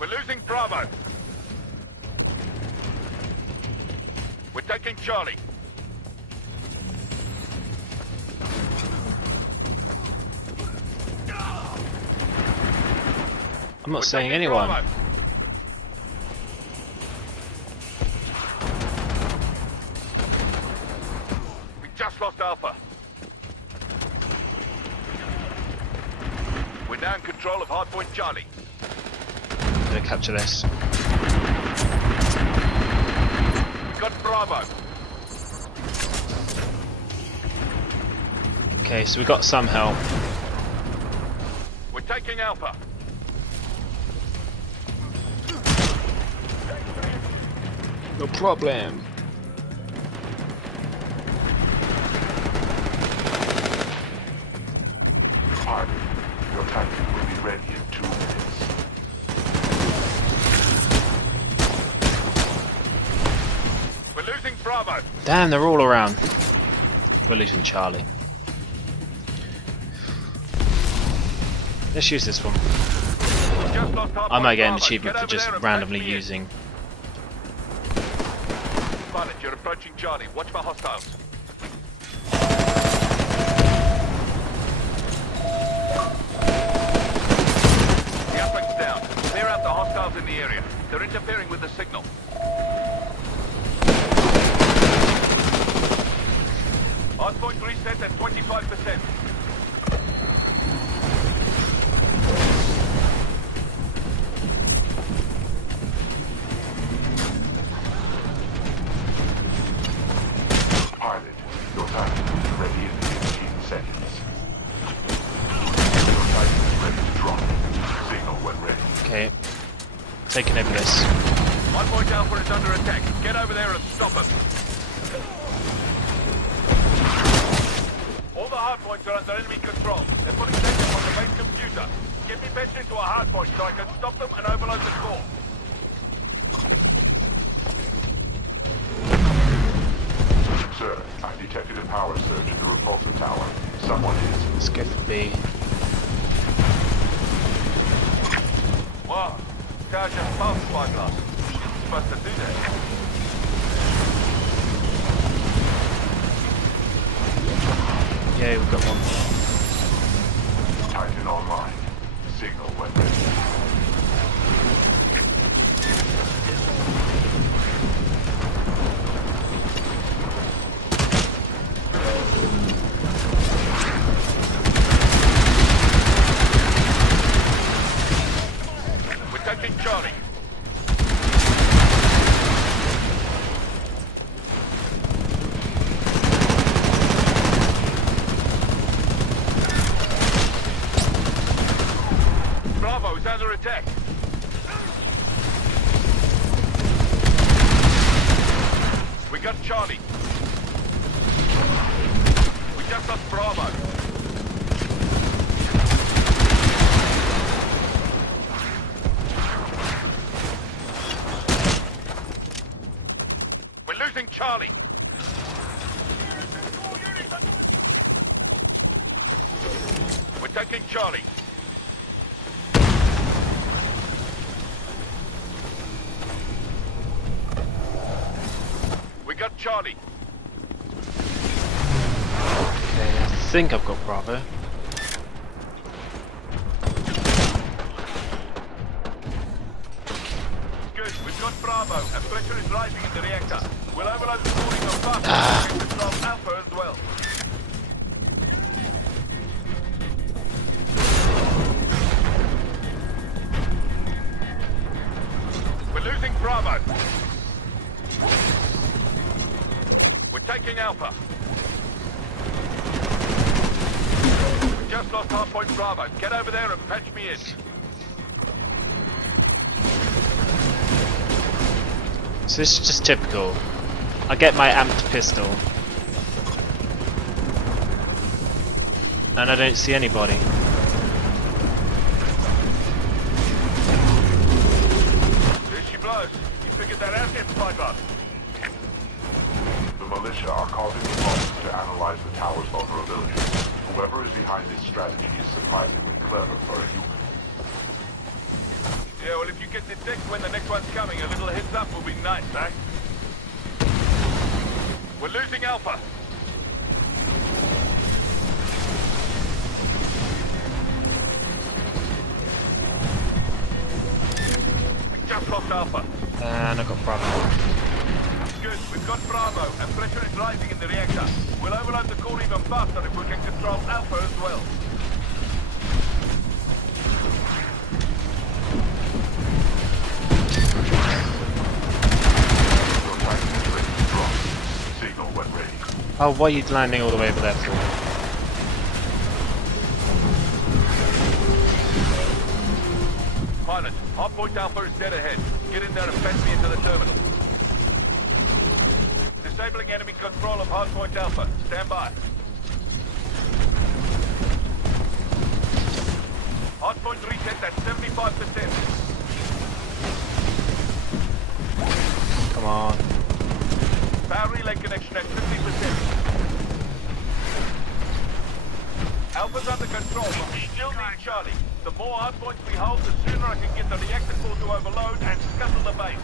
We're losing Bravo. We're taking Charlie. I'm not We're saying taking anyone. Bravo. We just lost Alpha. We're now in control of hardpoint Charlie. I'm gonna capture this. We got Bravo. Okay, so we got some help. We're taking Alpha. No problem. Harvey, your Titan will be ready in 2 minutes. We're losing Bravo. Damn, they're all around. We're losing Charlie. Let's use this one. Just lost hardpoint I might get an Bravo. achievement Get for over just there and randomly patch me in. using. Pilot, you're approaching Charlie. Watch for hostiles. The uplink's down. Clear out the hostiles in the area. They're interfering with the signal. Hardpoint reset at 25%. Pilot, your Titan will be ready in 15 seconds. Your Titan is ready to drop. Signal when ready. Okay. Taking over this. Hardpoint Alpha is under attack. Get over there and stop them. All the hardpoints are under enemy control. They're putting data on the base computer. Get me fetched into a hardpoint so I can stop them and overload the core. Sir, I detected a power surge in the repulsor tower. Someone is. Let's go for B. Wow. Tower just passed spyglass. Supposed to do that. Yeah, we've got one. Titan online. Signal when ready. We're taking Charlie. Bravo is under attack. got Charlie. We just lost Bravo. We're losing Charlie. We're taking Charlie. We got Charlie. Okay, I think I've got Bravo. Good, we've got Bravo, and pressure is rising in the reactor. We'll overload the cooling of fast and control Alpha as well. We're losing Bravo. We're taking Alpha. We just lost hardpoint Bravo. Get over there and patch me in. So this is just typical. I get my amped pistol. And I don't see anybody. There she blows. You figured that out yet, Spider? The militia are causing the bombs to analyze the tower's vulnerability. Whoever is behind this strategy is surprisingly clever for a human. Yeah, well, if you can detect when the next one's coming, a little heads up will be nice, eh? We're losing Alpha. We just lost Alpha. And I got Bravo. Good, we've got Bravo, and pressure is rising in the reactor. We'll overload the core even faster if we can control Alpha as well. Your Titan is ready to drop. Signal when ready. Oh, why are you landing all the way over there for? Pilot, hardpoint Alpha is dead ahead. Get in there and fetch me into the terminal. Disabling enemy control of hardpoint Alpha. Stand by. Hardpoint reset at 75%. Come on. Power relay connection at 50%. Alpha's under control, but we still need Charlie. The more hardpoints we hold, the sooner I can get the reactor core to overload and scuttle the base.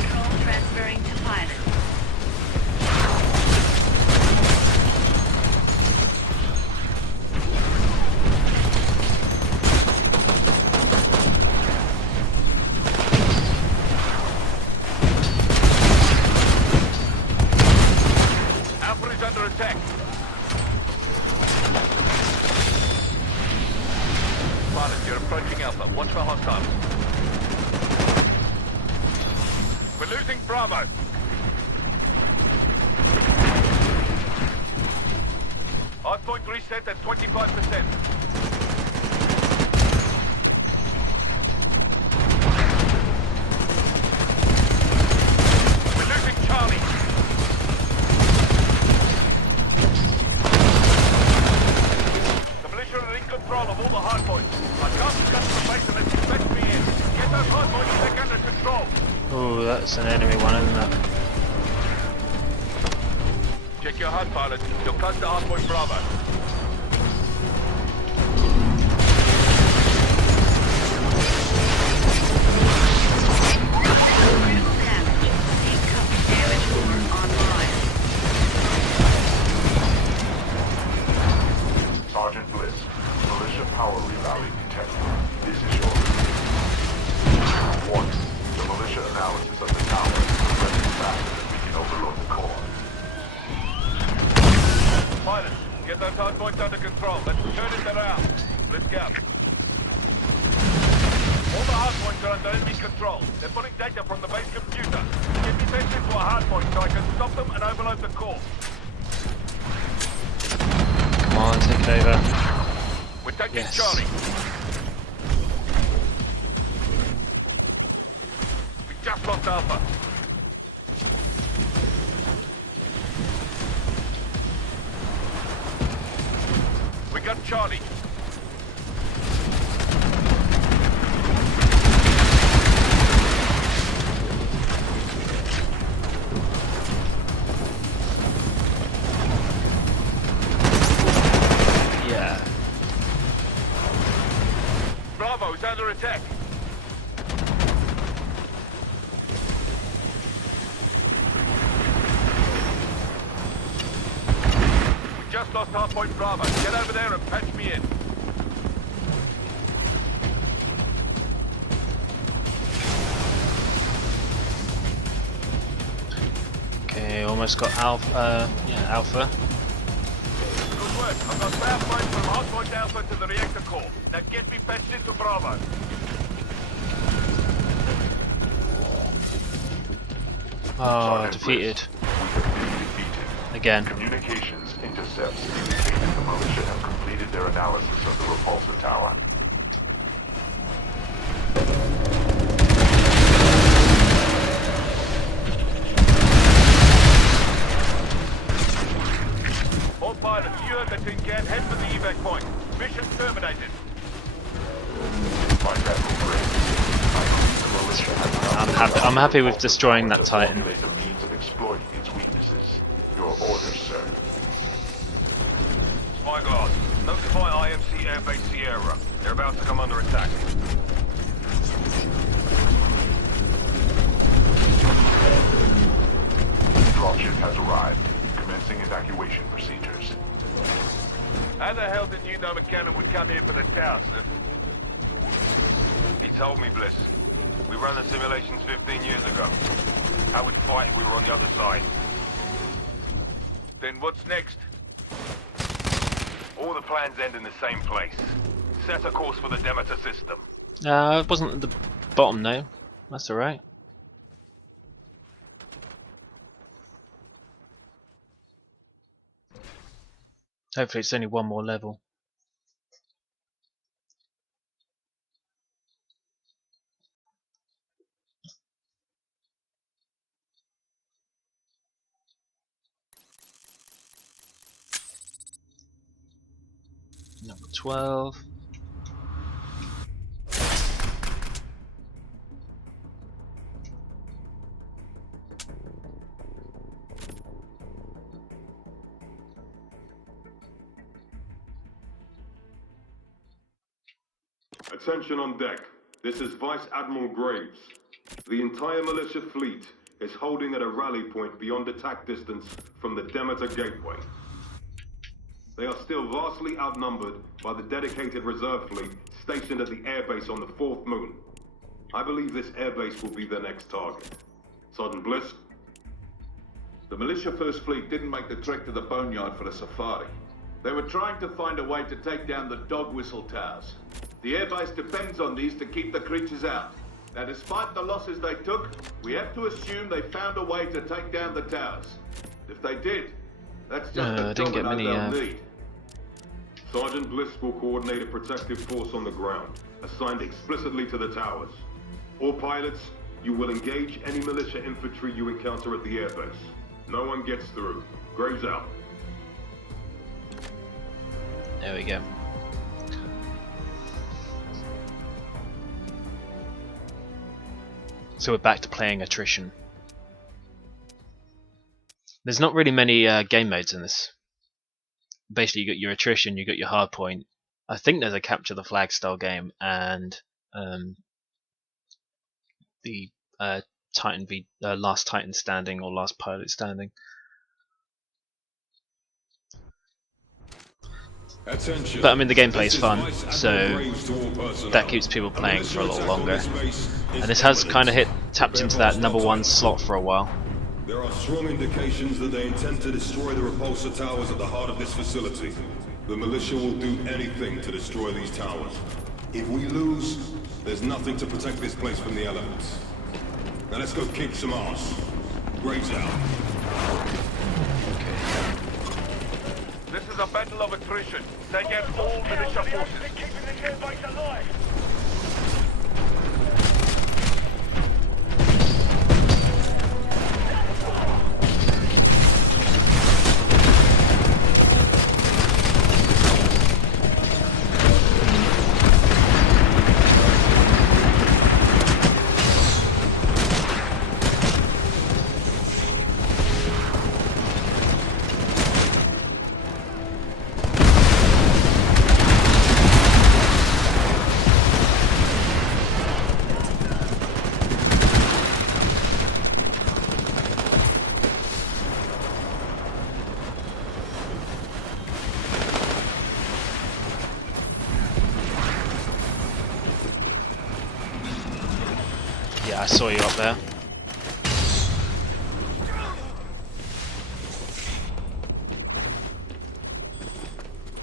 Control transferring to pilot. Alpha is under attack. Pilot, you're approaching Alpha. Watch for hostiles. We're losing Bravo. Hardpoint reset at 25%. We're losing Charlie. The militia are in control of all the hardpoints. I can't cut the base unless you fetch me in. Get those hardpoints back under control. Oh, that's an enemy one, isn't it? Check your HUD, pilot. You're close to hardpoint Bravo. Critical damage. Decoupled damage core online. Sergeant Bliss, militia power rally detected. This is your warning. The militia analysis of the tower is progressing faster than we can overload the core. Pilot, get those hardpoints under control. Let's turn it around. Let's go. All the hardpoints are under enemy control. They're pulling data from the base computer. Get me sent into a hardpoint so I can stop them and overload the core. Come on, take it over. We're taking Yes. Charlie. lost Alpha. We got Charlie. Yeah. Bravo is under attack. We just lost hardpoint Bravo. Get over there and patch me in. Okay, almost got Alpha. Yeah, Alpha. Good work. I've got fire points from hardpoint Alpha to the reactor core. Now get me patched into Bravo. Oh, defeated. Again. Communications intercepts indicating the militia have completed their analysis of the repulsor tower. All pilots, you heard the tin can. Head for the evac point. Mission terminated. I'm happy with destroying that Titan. The means of exploiting its weaknesses. Your orders, sir. Spyglass, notify IMC Airbase Sierra. They're about to come under attack. Dropship has arrived. Commencing evacuation procedures. How the hell did you know McCann would come here for the tower, sir? He told me, Bliss. We ran the simulations 15 years ago. How we'd fight if we were on the other side. Then what's next? All the plans end in the same place. Set a course for the Demeter system. It wasn't at the bottom though. That's alright. Hopefully it's only one more level. Number 12. Attention on deck. This is Vice Admiral Graves. The entire militia fleet is holding at a rally point beyond attack distance from the Demeter Gateway. They are still vastly outnumbered by the dedicated reserve fleet stationed at the airbase on the 4th moon. I believe this airbase will be their next target. Sergeant Bliss? The militia First Fleet didn't make the trek to the boneyard for a safari. They were trying to find a way to take down the dog whistle towers. The airbase depends on these to keep the creatures out. Now, despite the losses they took, we have to assume they found a way to take down the towers. If they did, that's just a domino they'll need. Sergeant Bliss will coordinate a protective force on the ground, assigned explicitly to the towers. All pilots, you will engage any militia infantry you encounter at the airbase. No one gets through. Graves out. There we go. So we're back to playing attrition. There's not really many game modes in this. Basically, you got your attrition, you got your hardpoint. I think there's a capture the flag style game, and the Titan v last Titan standing or last pilot standing. But I mean, the gameplay is fun, so that keeps people playing for a little longer. And this has kind of tapped into that #1 slot for a while. There are strong indications that they intend to destroy the repulsor towers at the heart of this facility. The militia will do anything to destroy these towers. If we lose, there's nothing to protect this place from the elements. Now let's go kick some ass. Graves out. This is a battle of attrition. Take out all militia forces. Keeping the airbase alive. I saw you up there.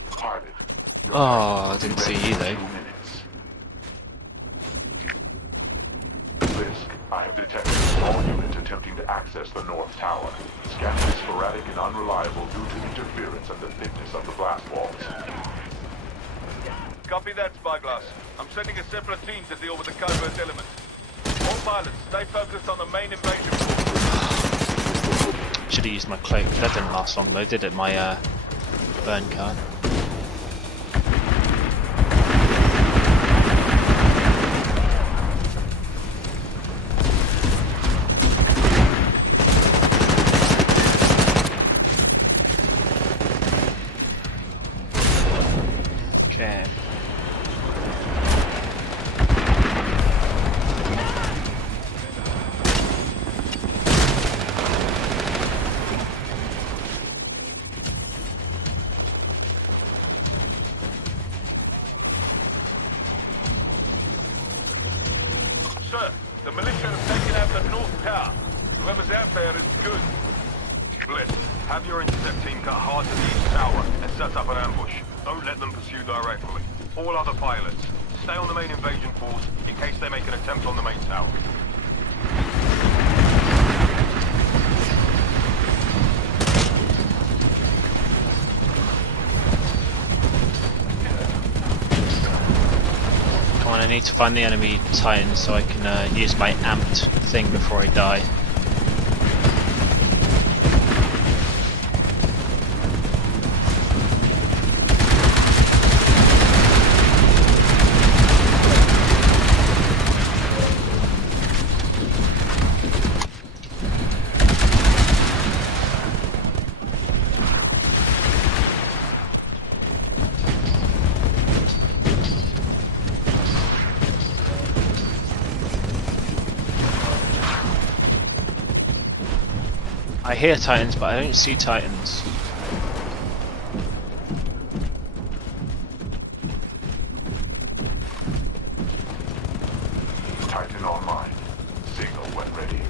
Pilot, your Oh, I didn't see you though. 2 minutes. Blisk, I have detected a small unit attempting to access the North Tower. Scanning is sporadic and unreliable due to interference and the thickness of the blast walls. Copy that, Spyglass. I'm sending a separate team to deal with the covert elements. All pilots, stay focused on the main invasion force. Should have used my cloak. That didn't last long though, did it? My burn card. Okay. Sir, the militia have taken out the North Tower. Whoever's out there is good. Bliss, have your intercept team cut hard to the East Tower and set up an ambush. Don't let them pursue directly. All other pilots, stay on the main invasion force in case they make an attempt on the main tower. Come on, I need to find the enemy Titan so I can use my amped thing before I die. I hear Titans, but I don't see Titans. Titan online. Signal when ready.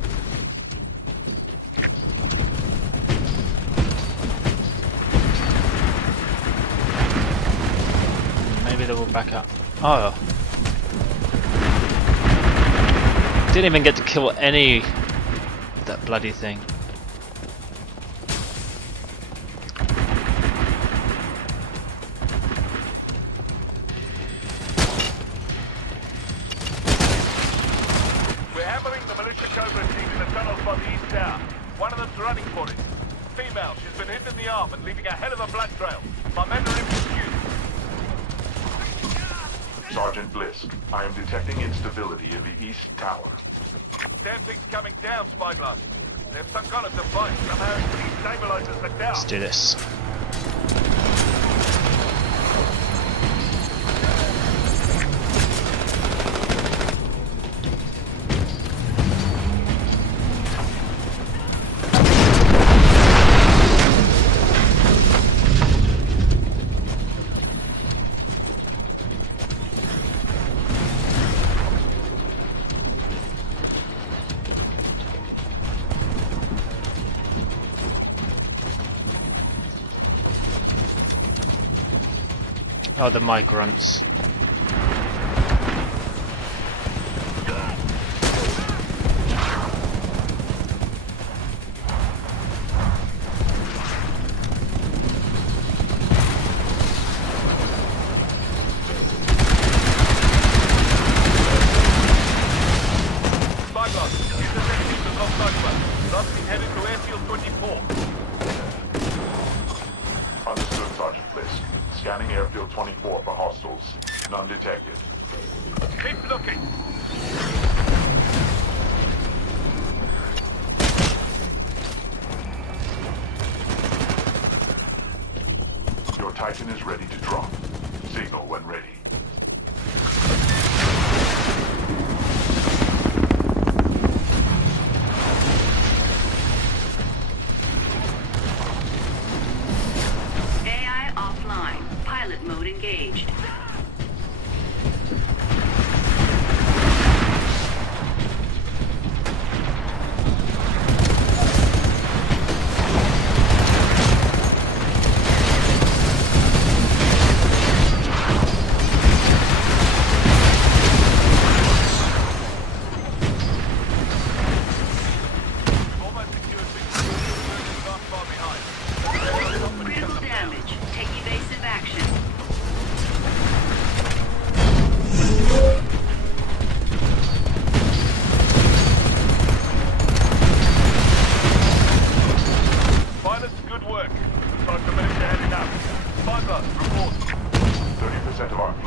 Maybe they will back up. Oh. Didn't even get to kill any of that bloody thing. We're hammering the militia Cobra team in the tunnels by the East Tower. One of them's running for it. Female, she's been hit in the arm and leaving a hell of a blood trail. My men are in pursuit. Sergeant Blisk, I am detecting instability in the East Tower. Damn thing's coming down, Spyglass. They have some kind of device. Somehow it destabilizes the tower. Let's do this. Oh, the migrants. Spyglass, use the technique to lock Cyclone. Last team headed to airfield 24. Understood, Sergeant Blisk. Scanning airfield 24 for hostiles. None detected. Keep looking. Your Titan is ready to drop. Signal when ready. AI offline. Pilot mode engaged.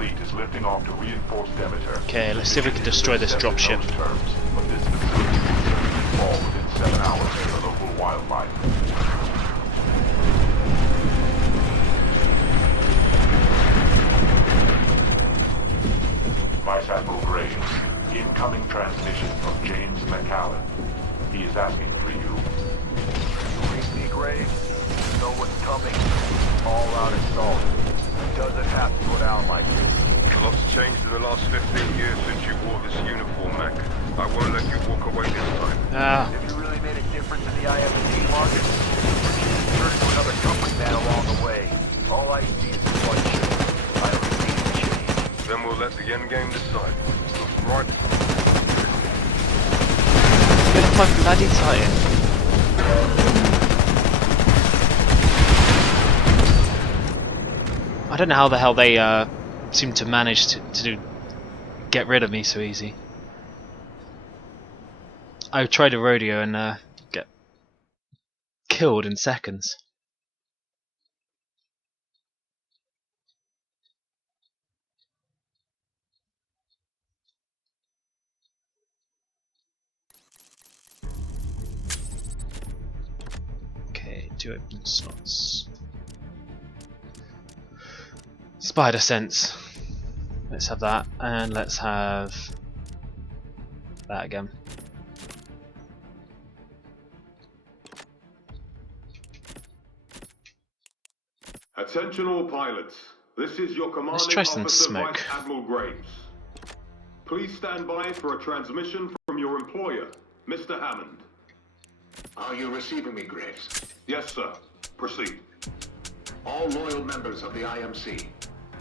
fleet is lifting off to reinforce Demeter. Okay, let's see if we can destroy this dropship. But this facility will certainly fall within 7 hours to the local wildlife. Vice Admiral Graves, incoming transmission from James McAllen. He is asking for you. Read me, Graves. You know what's coming. All out assault. It doesn't have to go down like this. A lot's changed in the last 15 years since you wore this uniform, Mac. I won't let you walk away this time. If you really made a difference in the IMC market, you turn to another company man along the way. All I see is one change. I don't see a change. Then we'll let the end game decide. Right. Get off my bloody Titan. I don't know how the hell they seem to manage to get rid of me so easy. I tried a rodeo and get killed in seconds. Okay, 2 open slots. Spider sense. Let's have that, and let's have that again. Attention all pilots. This is your commanding try some officer, smoke. Vice Admiral Graves. Please stand by for a transmission from your employer, Mr. Hammond. Are you receiving me, Graves? Yes, sir. Proceed. All loyal members of the IMC,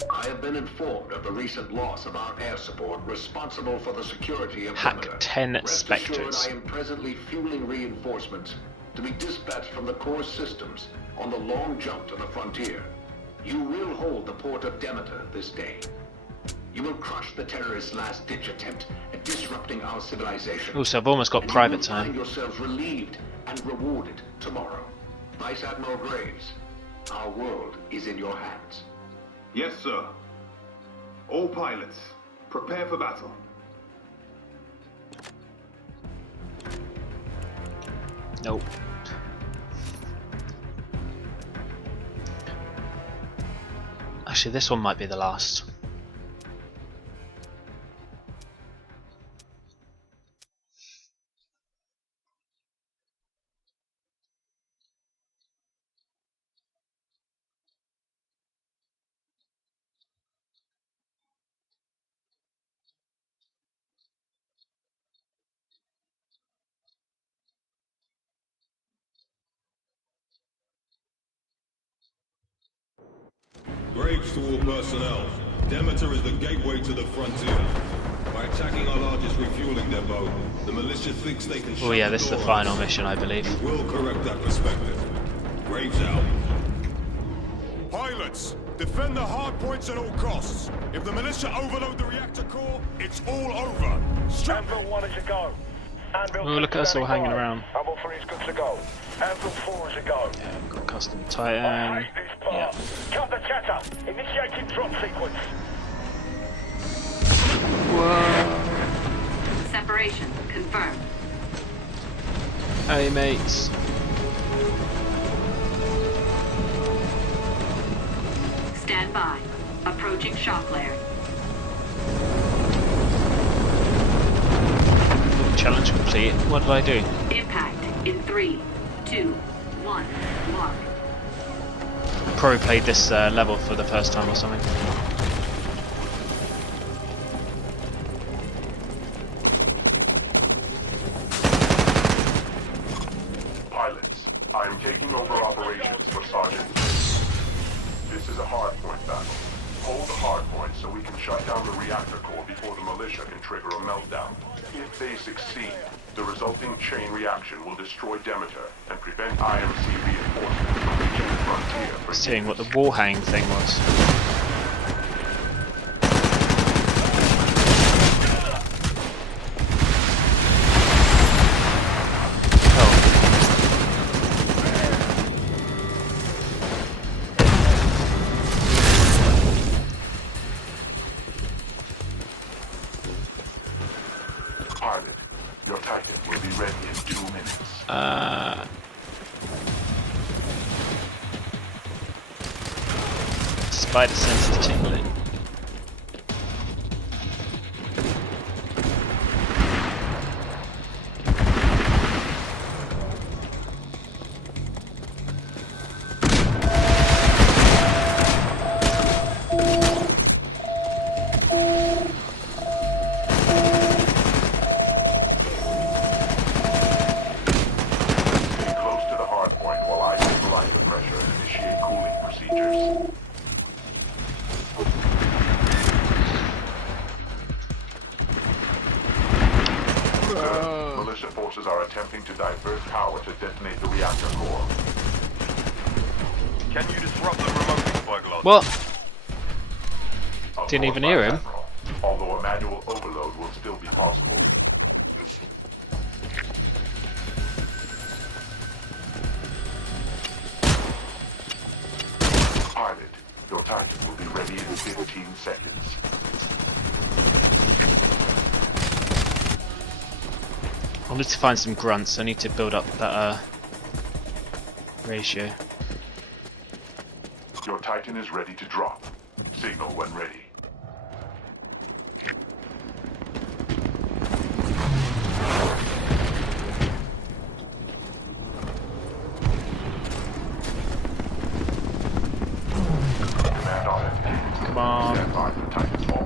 I have been informed of the recent loss of our air support responsible for the security of Hack Demeter. 10 Rest Spectres. assured I am presently fueling reinforcements to be dispatched from the core systems on the long jump to the frontier. You will hold the port of Demeter this day. You will crush the terrorists' last-ditch attempt at disrupting our civilization. Also, I've almost got And private you will time. find yourselves relieved and rewarded tomorrow. Vice Admiral Graves, our world is in your hands. Yes, sir. All pilots, prepare for battle. Nope. Actually, this one might be the last. Graves to all personnel. Demeter is the gateway to the frontier. By attacking our largest refueling depot, the militia thinks they can Oh yeah, shut this is the door final on us. mission, I believe. We will correct that perspective. Graves out. Pilots, defend the hard points at all costs. If the militia overload the reactor core, it's all over. Anvil 1 is a go. Anvil Oh, look at us all hanging around. Anvil 3 is good to go. Anvil 4 is a go. Yeah, I've got custom I Titan. hate this part. Cut the chatter. Initiating drop sequence. Separation confirmed. Hey mates. Stand by. Approaching shock layer. Challenge complete. What did I do? Impact in 3, 2, 1. Mark. Probably played this level for the first time or something. Pilots, I am taking over operations for Sergeant. This is a hardpoint battle. Hold the hardpoint so we can shut down the reactor core before the militia can trigger a meltdown. If they succeed, the resulting chain reaction will destroy Demeter and prevent IMC reinforcements from reaching the frontier for Seeing what the wall hang thing was. spider senses tingling. Militia forces are attempting to divert power to detonate the reactor core. Can you disrupt the remotely, Spyglass? What? Of Didn't course, even hear him. Admiral, although a manual overload will still be possible. Pilot, your Titan will be ready in 15 seconds. I need to find some grunts. I need to build up that ratio. Your Titan is ready to drop. Signal when ready. Command on it. Come on. Stand by for Titanfall.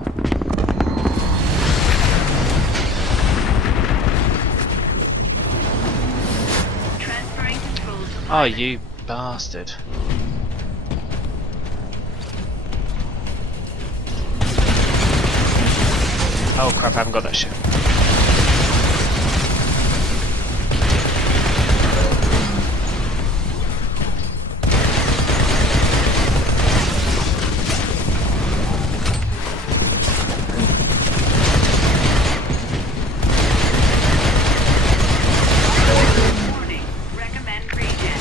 Transferring control to Oh, you bastard. Oh crap, I haven't got that shit. warning. Recommend regen.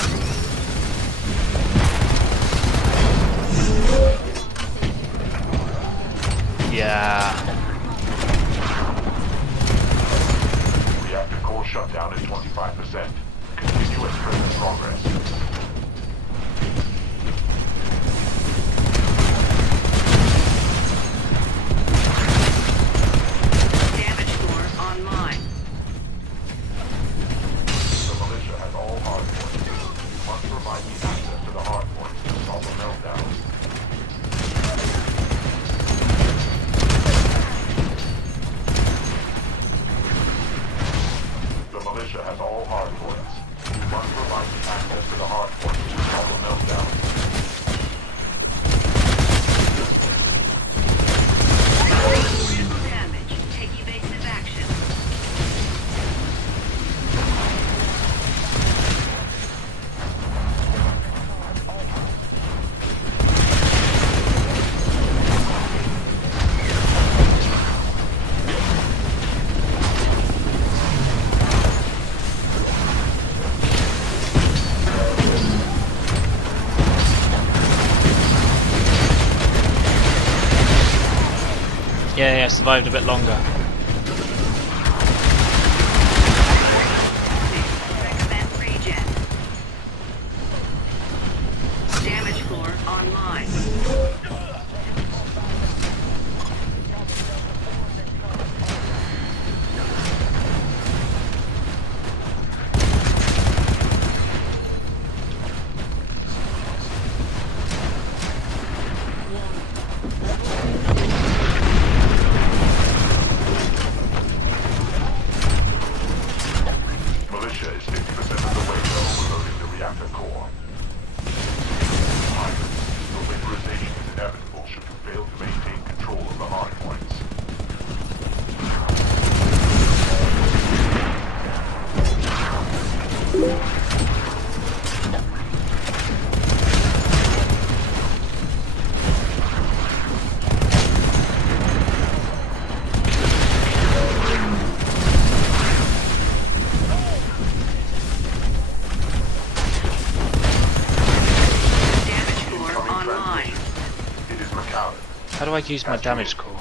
Yeah. Reactor core shutdown at 25%. Continue at present progress. Damage score online. The militia has all hard points. You must provide me access to the hard points to solve the meltdown. The militia has all hard points. You must provide me access to the hard points to solve the meltdown. Critical damage. Take evasive action. Yeah, survived a bit longer. Recommend regen. Damage score online. Militia is 50% of the way to overloading the reactor core. Pilot, your vaporization is inevitable should you fail to maintain control of the hard points. Damage score Incoming online. transmission. It is McAllen. How do I use my damage core?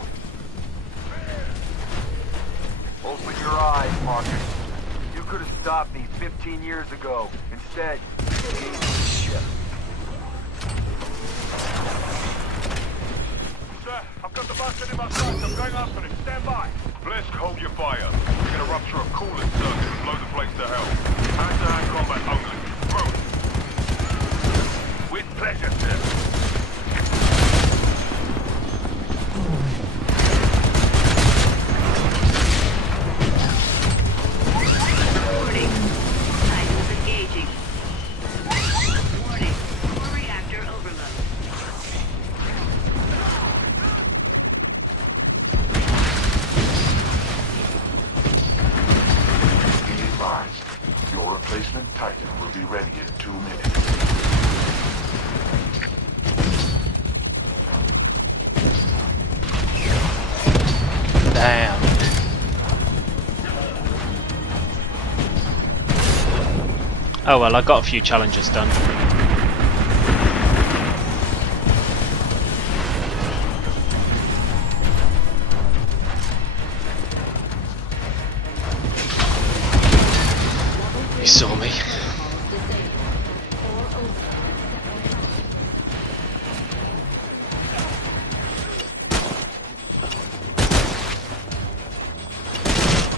Open your eyes, Marcus. You could have stopped me 15 years ago. Instead, you gave me shit. I'm going after him. Stand by. Blisk, hold your fire. We're gonna rupture a coolant circuit and blow the place to hell. Hand-to-hand combat only. Move. With pleasure, sir. Warning. Titans engaging. Warning. Core reactor overload. Be advised, your replacement Titan will be ready in 2 minutes. Damn. Oh well, I got a few challenges done. You saw me.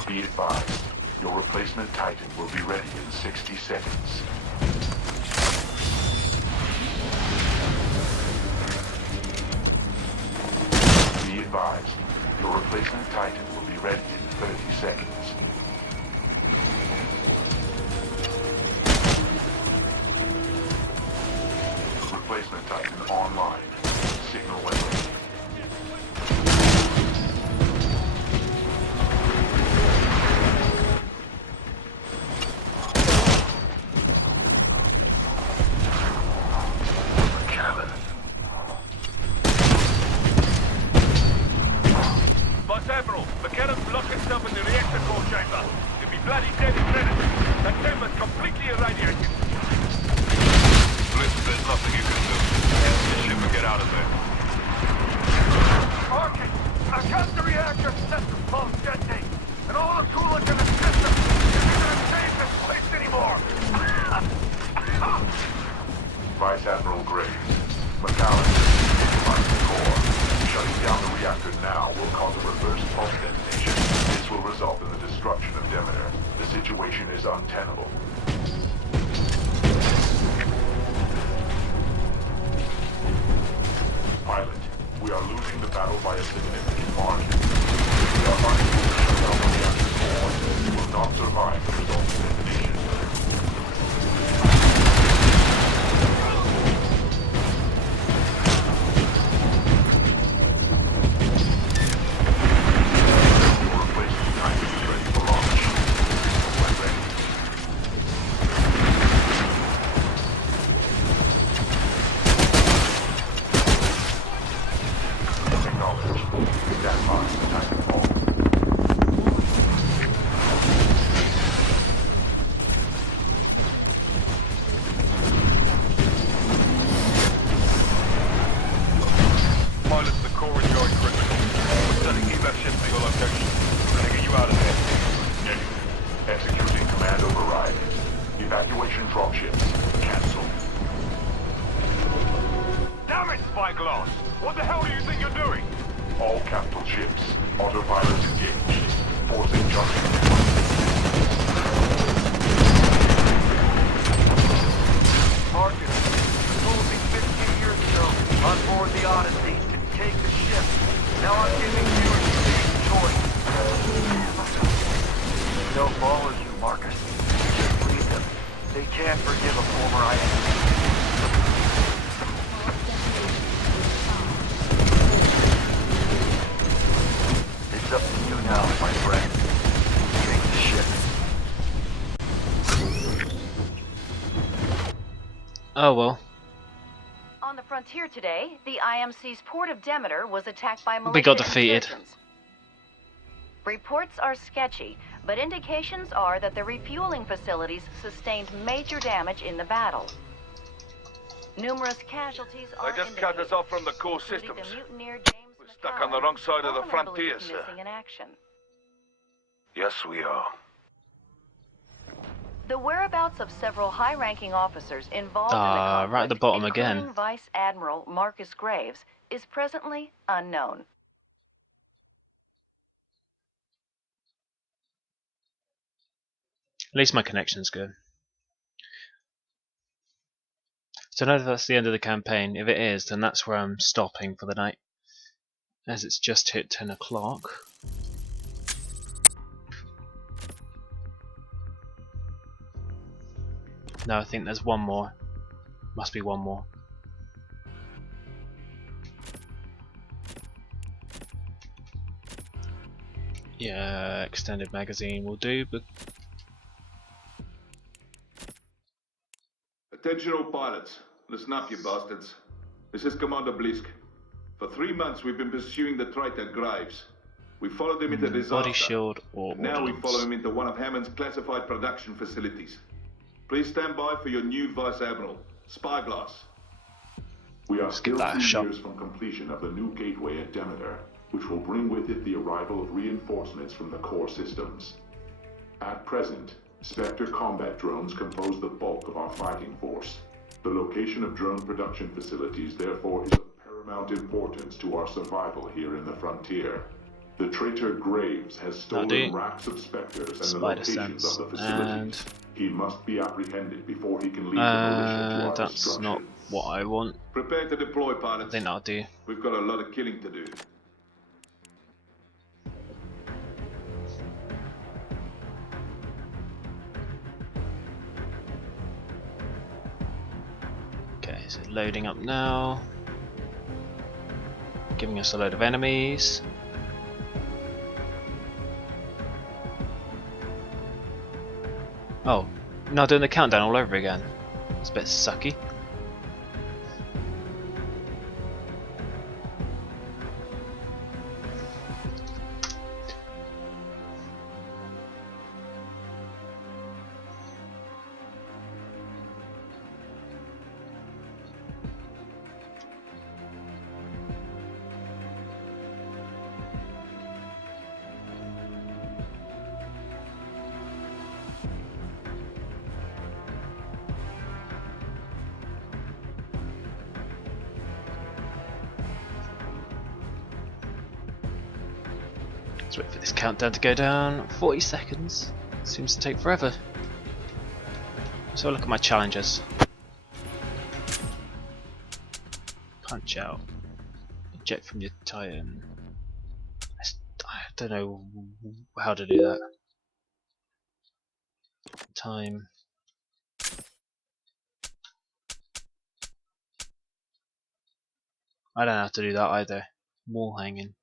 Be advised, your replacement Titan will be ready in 60 seconds. Be advised, your replacement Titan will be ready in 30 seconds. Replacement Titan online. Signal when ready. Vice Admiral, McKennan's locked himself in the reactor core chamber. He'll be bloody dead in minutes. That chamber's completely irradiated. Blisk, there's nothing you can do. Get the ship and get out of there. Marcus, I've got the reactor system pulse detonate, and all the coolant in the system isn't gonna save this place anymore. Vice Admiral Graves, McAllen is the core. Shutting down the reactor now will cause a reverse pulse detonation. This will result in the destruction of Demeter. The situation is untenable. Pilot, we are losing the battle by a significant margin. We are unable to shut down the reactor core. We will not survive the resulting detonation. Your replacement Titan is ready for launch. When ready. Acknowledged. Stand by for Titanfall. Pilots, the core is going critical. We're sending evac ships to your location. We're gonna get you out of there. Executing command override. Evacuation dropships. Cancel. Damn it, Spyglass! What the hell do you think you're doing? All capital ships. Autopilots engaged. Forcing junction. Marcus, you told me 15 years ago, on board the Odyssey, to take the ship. Now I'm giving you a unique choice. They'll follow you, Marcus. Just leave them. They can't forgive a former IM. It's up to you now, my friend. Take the ship. Oh well. On the frontier today, the IMC's port of Demeter was attacked by militia We got defeated. insurgents. Reports are sketchy, but indications are that the refueling facilities sustained major damage in the battle. Numerous casualties are They just cut us indicated, off from the core including systems. the mutineer James We're stuck McAllen, on the wrong side of the formerly frontier, believed sir. missing in action. Yes, we are. The whereabouts of several high-ranking officers involved in the conflict, Right at the bottom including again. Vice Admiral Marcus Graves, is presently unknown. At least my connection's good. So I don't know if that's the end of the campaign. If it is, then that's where I'm stopping for the night, as it's just hit 10 o'clock. No, I think there's one more. Must be one more. Yeah, extended magazine will do, but Attention all pilots. Listen up, you bastards. This is Commander Blisk. For 3 months we've been pursuing the traitor Graves. We followed him into disaster. body shield or And now we ordnance. follow him into one of Hammond's classified production facilities. Please stand by for your new Vice Admiral, Spyglass. We are Let's give still that a 3 shot. years from completion of the new gateway at Demeter, which will bring with it the arrival of reinforcements from the core systems. At present, Spectre combat drones compose the bulk of our fighting force. The location of drone production facilities, therefore, is of paramount importance to our survival here in the frontier. The traitor Graves has stolen racks of Spectres and the Spider locations sense, of the facilities. and He must be apprehended before he can lead the militia to our that's destruction. not what I want. Prepare to deploy, I pilots. think that'll do. We've got a lot of killing to do. Okay, so loading up now. Giving us a load of enemies. Oh, now doing the countdown all over again. It's a bit sucky. Let's wait for this countdown to go down. 40 seconds. Seems to take forever. So look at my challenges. Punch out. Eject from your Titan. I don't know how to do that. Time. I don't know how to do that either. Wall hanging.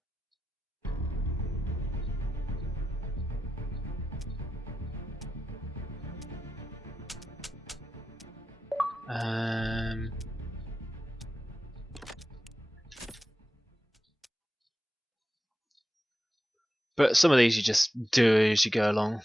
But some of these you just do as you go along.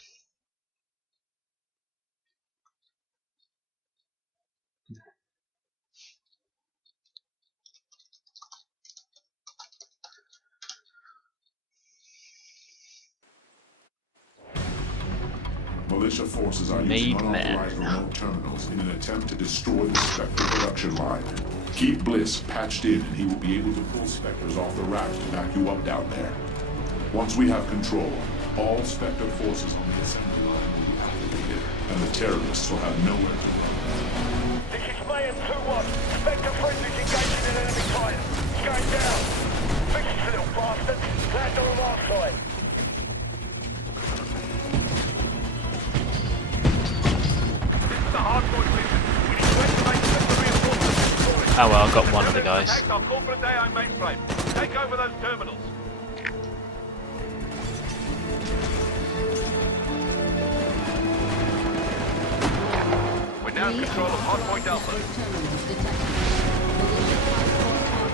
Militia forces are Made using man. unauthorized remote terminals in an attempt to destroy the Spectre production line. Keep Bliss patched in and he will be able to pull Spectres off the racks to back you up down there. Once we have control, all Spectre forces on the assembly line will be activated, and the terrorists will have nowhere to go. This is Mayhem 2-1. Spectre friendlies engaging an enemy Titan. It's going down. Vicious little bastards. Land on our side. The hardpoint mission. We need to activate the reinforcements. Oh well, I got one of the guys. Attacked our corporate AI mainframe. Take over those terminals. We're now in control of hardpoint Alpha. Terminals detected. Militia transport target.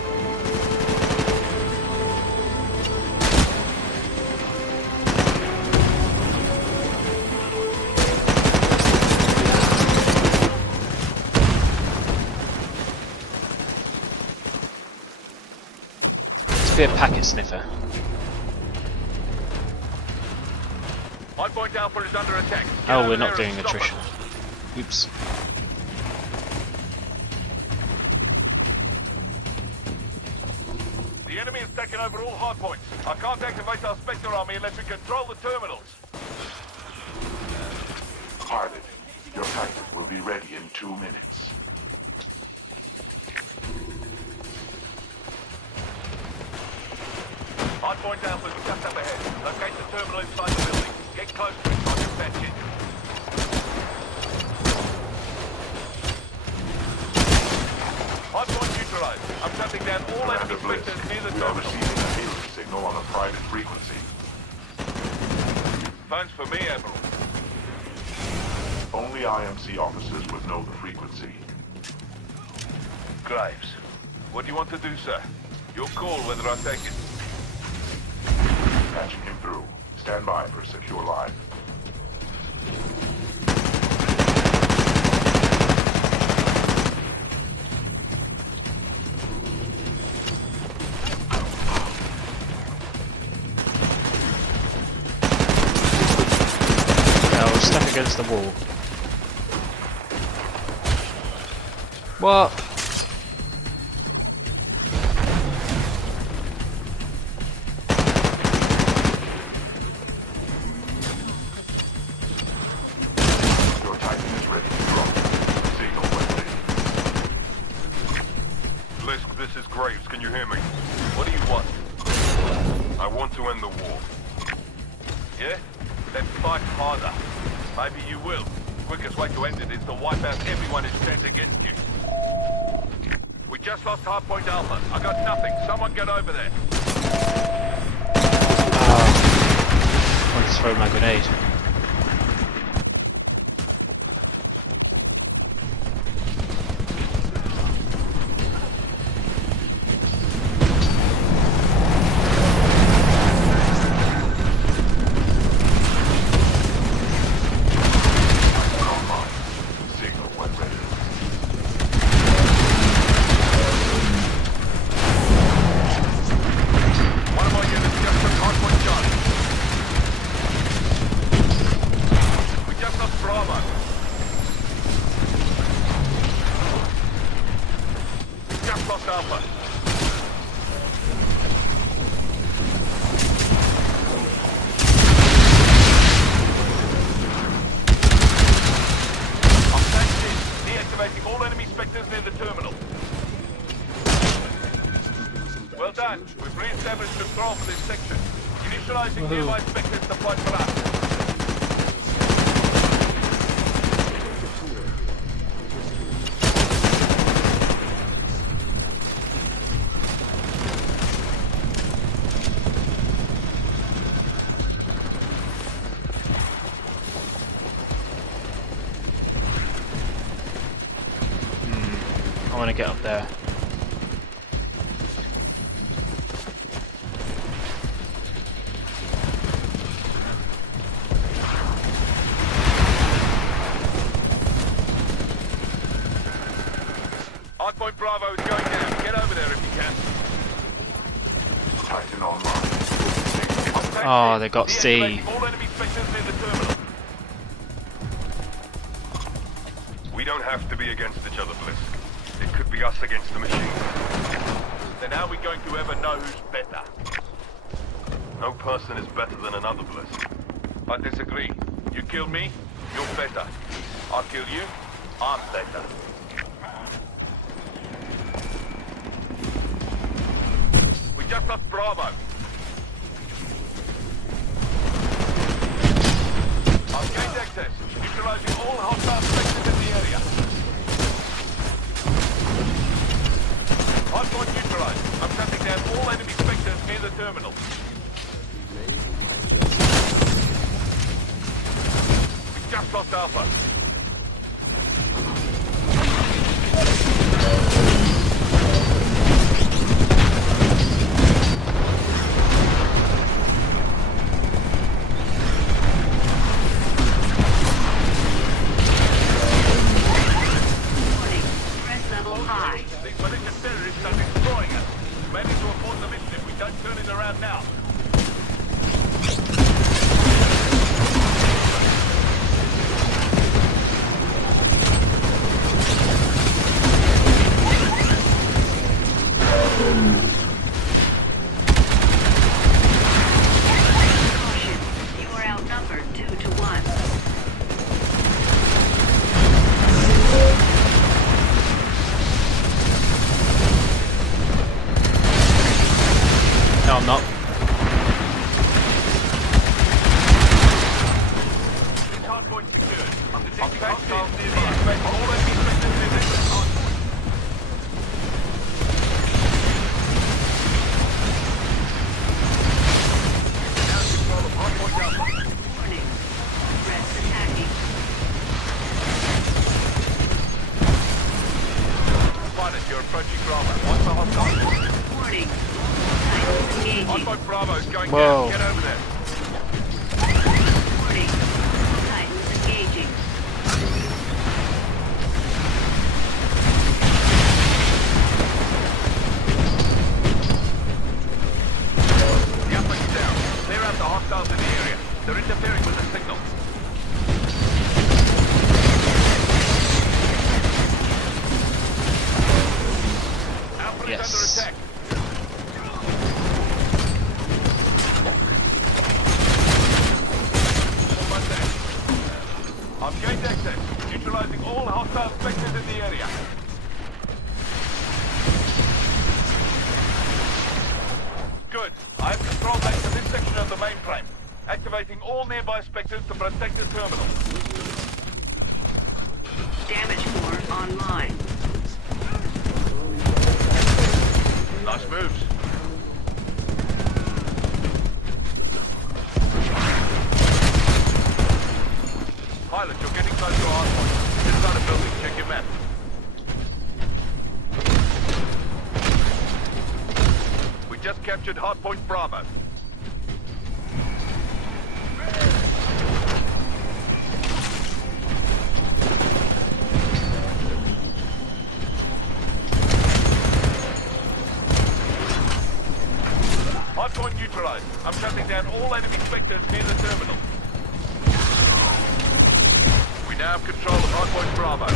It's a bit of packet sniffer. Hardpoint Alpha is under attack. Get Oh, over we're there not doing and stop attrition. it. Oops. The enemy has taken over all hardpoints. I can't activate our Spectre army unless we control the terminals. Pilot, your Titan will be ready in 2 minutes. Hardpoint Alpha is just up ahead. Locate the terminal inside the building. Get close to it so I can patch in. Hardpoint neutralized. I'm shutting down all enemy Bliss, sectors near the we are terminal. receiving a hailing signal on a private frequency. Phone's for me, Admiral. Only IMC officers would know the frequency. Graves, what do you want to do, sir? Your call whether I take it. Patching him through. Stand by for secure line. I was stuck against the wall. What? Your Titan is ready to drop. Signal when ready. Blisk, this is Graves. Can you hear me? What do you want? I want to end the war. Yeah? Then fight harder. Maybe you will. Quickest way to end it is to wipe out everyone who stands against you. We just lost Hardpoint Alpha. I got nothing. Someone get over there. I want to throw my grenade. Signal when ready. One of my units just took Hardpoint Charlie. We just lost Bravo. We just lost Alpha. I'm taking in. Deactivating all enemy specters near the terminal. Well done. We've re-established control for this section. Initializing nearby specters to fight for us. I want to get up there. Hardpoint Bravo is going down. Get over there if you can. Titan online. Oh, they got C. Deactivating all enemy specters near the terminal. We don't have to be against each other, Blisk. It could be us against the machine. Then how are we going to ever know who's better? No person is better than another, Blisk. I disagree. You kill me, you're better. I kill you, I'm better. We just lost Bravo. I've gained access, neutralizing all hostile sectors in the area. Hardpoint neutralized. I'm shutting down all enemy specters near the terminal. We just lost Alpha. Warning. Stress level high. These malicious terrorists are destroying us. We may need to abort the mission if we don't turn it around now. Caution. You are outnumbered 2 to 1. I'm not. Hardpoint secured. I'm detecting hostiles nearby. All enemy sectors near this on. Now control of hardpoint alpha. Warning. Threats attacking. Pilot, you're approaching Bravo. Watch the hostiles. Warning. Titans engaging. Hardpoint Bravo is going Whoa. down. Get over there. Warning. Titans engaging. The uplink is down. Clear out the hostiles in the area. They're interfering with the signal. Alpha is Yes. under attack. Almost there. I've gained access, neutralizing all hostile specters in the area. Good. I have control back to this section of the mainframe. Activating all nearby specters to protect the terminal. Damage core online. Nice moves. Pilot, you're getting close to our hardpoint. Inside a building, check your map. We just captured hardpoint Bravo. Hardpoint neutralized. I'm shutting down all enemy specters near the terminal. We now have control of hardpoint Bravo.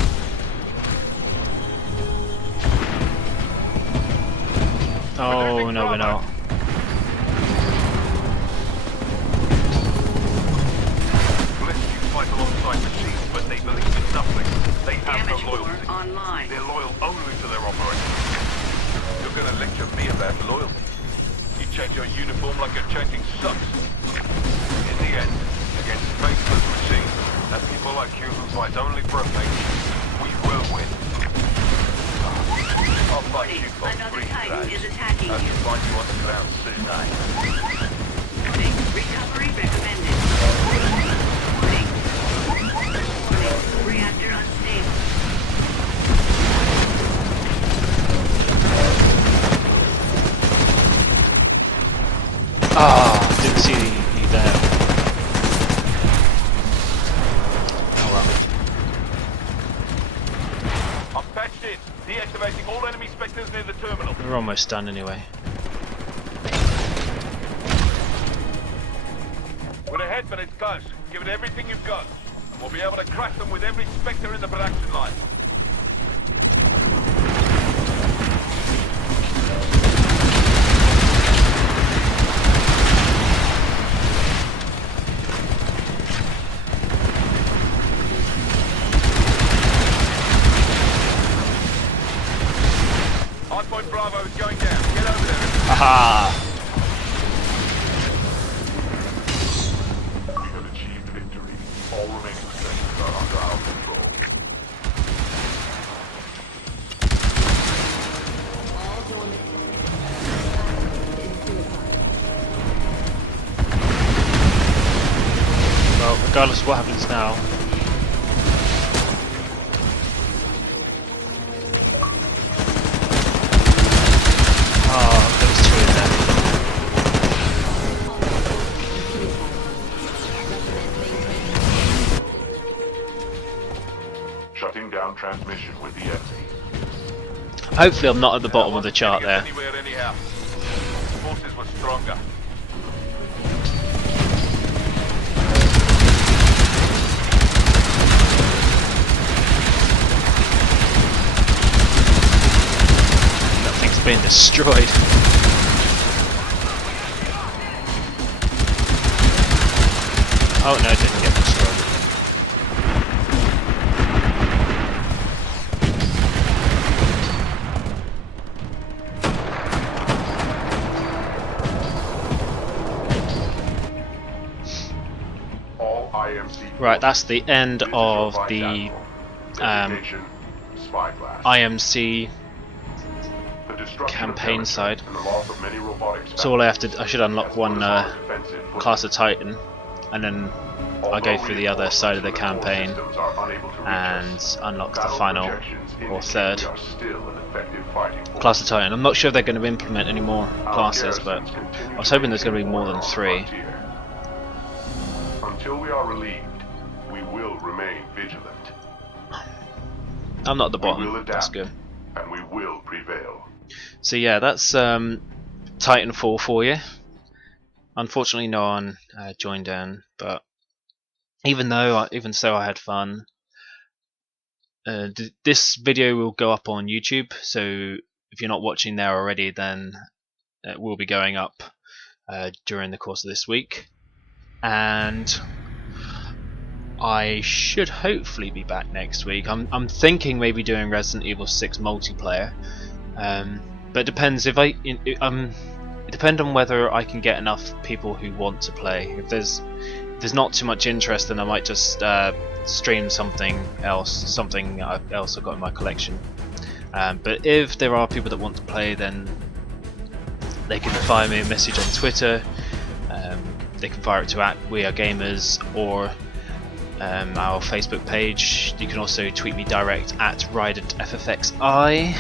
Oh, no, we're not. Blitz fight alongside machines, but they believe in nothing. They have no Damage core loyalty. online. They're loyal only to their operator. You're gonna lecture me about loyalty? You change your uniform like you're changing socks. In the end, against faithless machines and people like you who fight only for a paycheck, we will win. I'll fight you for Another 3 Titan days. is attacking I'll you. find you on the ground soon, Warning. Recovery recommended. Warning. Warning. Reactor unstable. Ah, didn't see you there. Oh well. I'm patched in. Deactivating all enemy specters near the terminal. We're almost done anyway. We're ahead, but it's close. Give it everything you've got. And we'll be able to crush them with every specter in the production line. Hardpoint Bravo is going down. Get over there. Aha! We have achieved victory. All remaining sectors are under our control. All dormant. In suicide. Well, regardless of what happens now. Oh, there's 2 in there. Shutting down transmission with the enemy. Hopefully I'm not at the bottom of the chart there. Anywhere, anyhow. Forces were stronger. That thing's been destroyed. Oh no, it didn't get destroyed. Right, that's the end of the IMC campaign side. So all I should unlock one class of Titan, and then I'll go through the other side of the campaign and unlock the final or third class of Titan. I'm not sure if they're going to implement any more classes, but I was hoping there's going to be more than 3. Until we are relieved, we will remain vigilant. I'm not at the bottom. That's good. And we will prevail. So yeah, that's Titanfall for you. Unfortunately, no one joined in, but even so, I had fun. This video will go up on YouTube, so if you're not watching there already, then it will be going up during the course of this week, and I should hopefully be back next week. I'm thinking maybe doing Resident Evil 6 multiplayer, but it depends if it depends on whether I can get enough people who want to play. If there's not too much interest, then I might just stream something else I've got in my collection. But if there are people that want to play, then they can fire me a message on Twitter. They can fire it to @WeAreGamers or our Facebook page. You can also tweet me direct at RidentFFXI.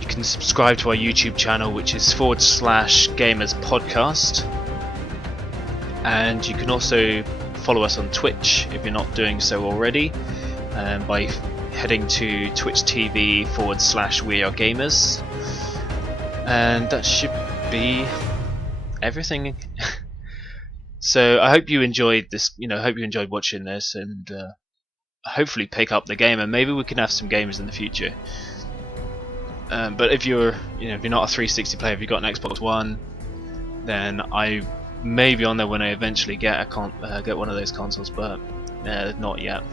You can subscribe to our YouTube channel, which is /Gamers Podcast, and you can also follow us on Twitch if you're not doing so already, by heading to Twitch TV /WeAreGamers, and that should be everything. So I hope you enjoyed this. I hope you enjoyed watching this, and hopefully pick up the game, and maybe we can have some games in the future. But if you're not a 360 player, if you've got an Xbox One, then I may be on there when I eventually get one of those consoles, but not yet.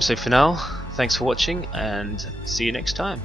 So for now, thanks for watching, and see you next time.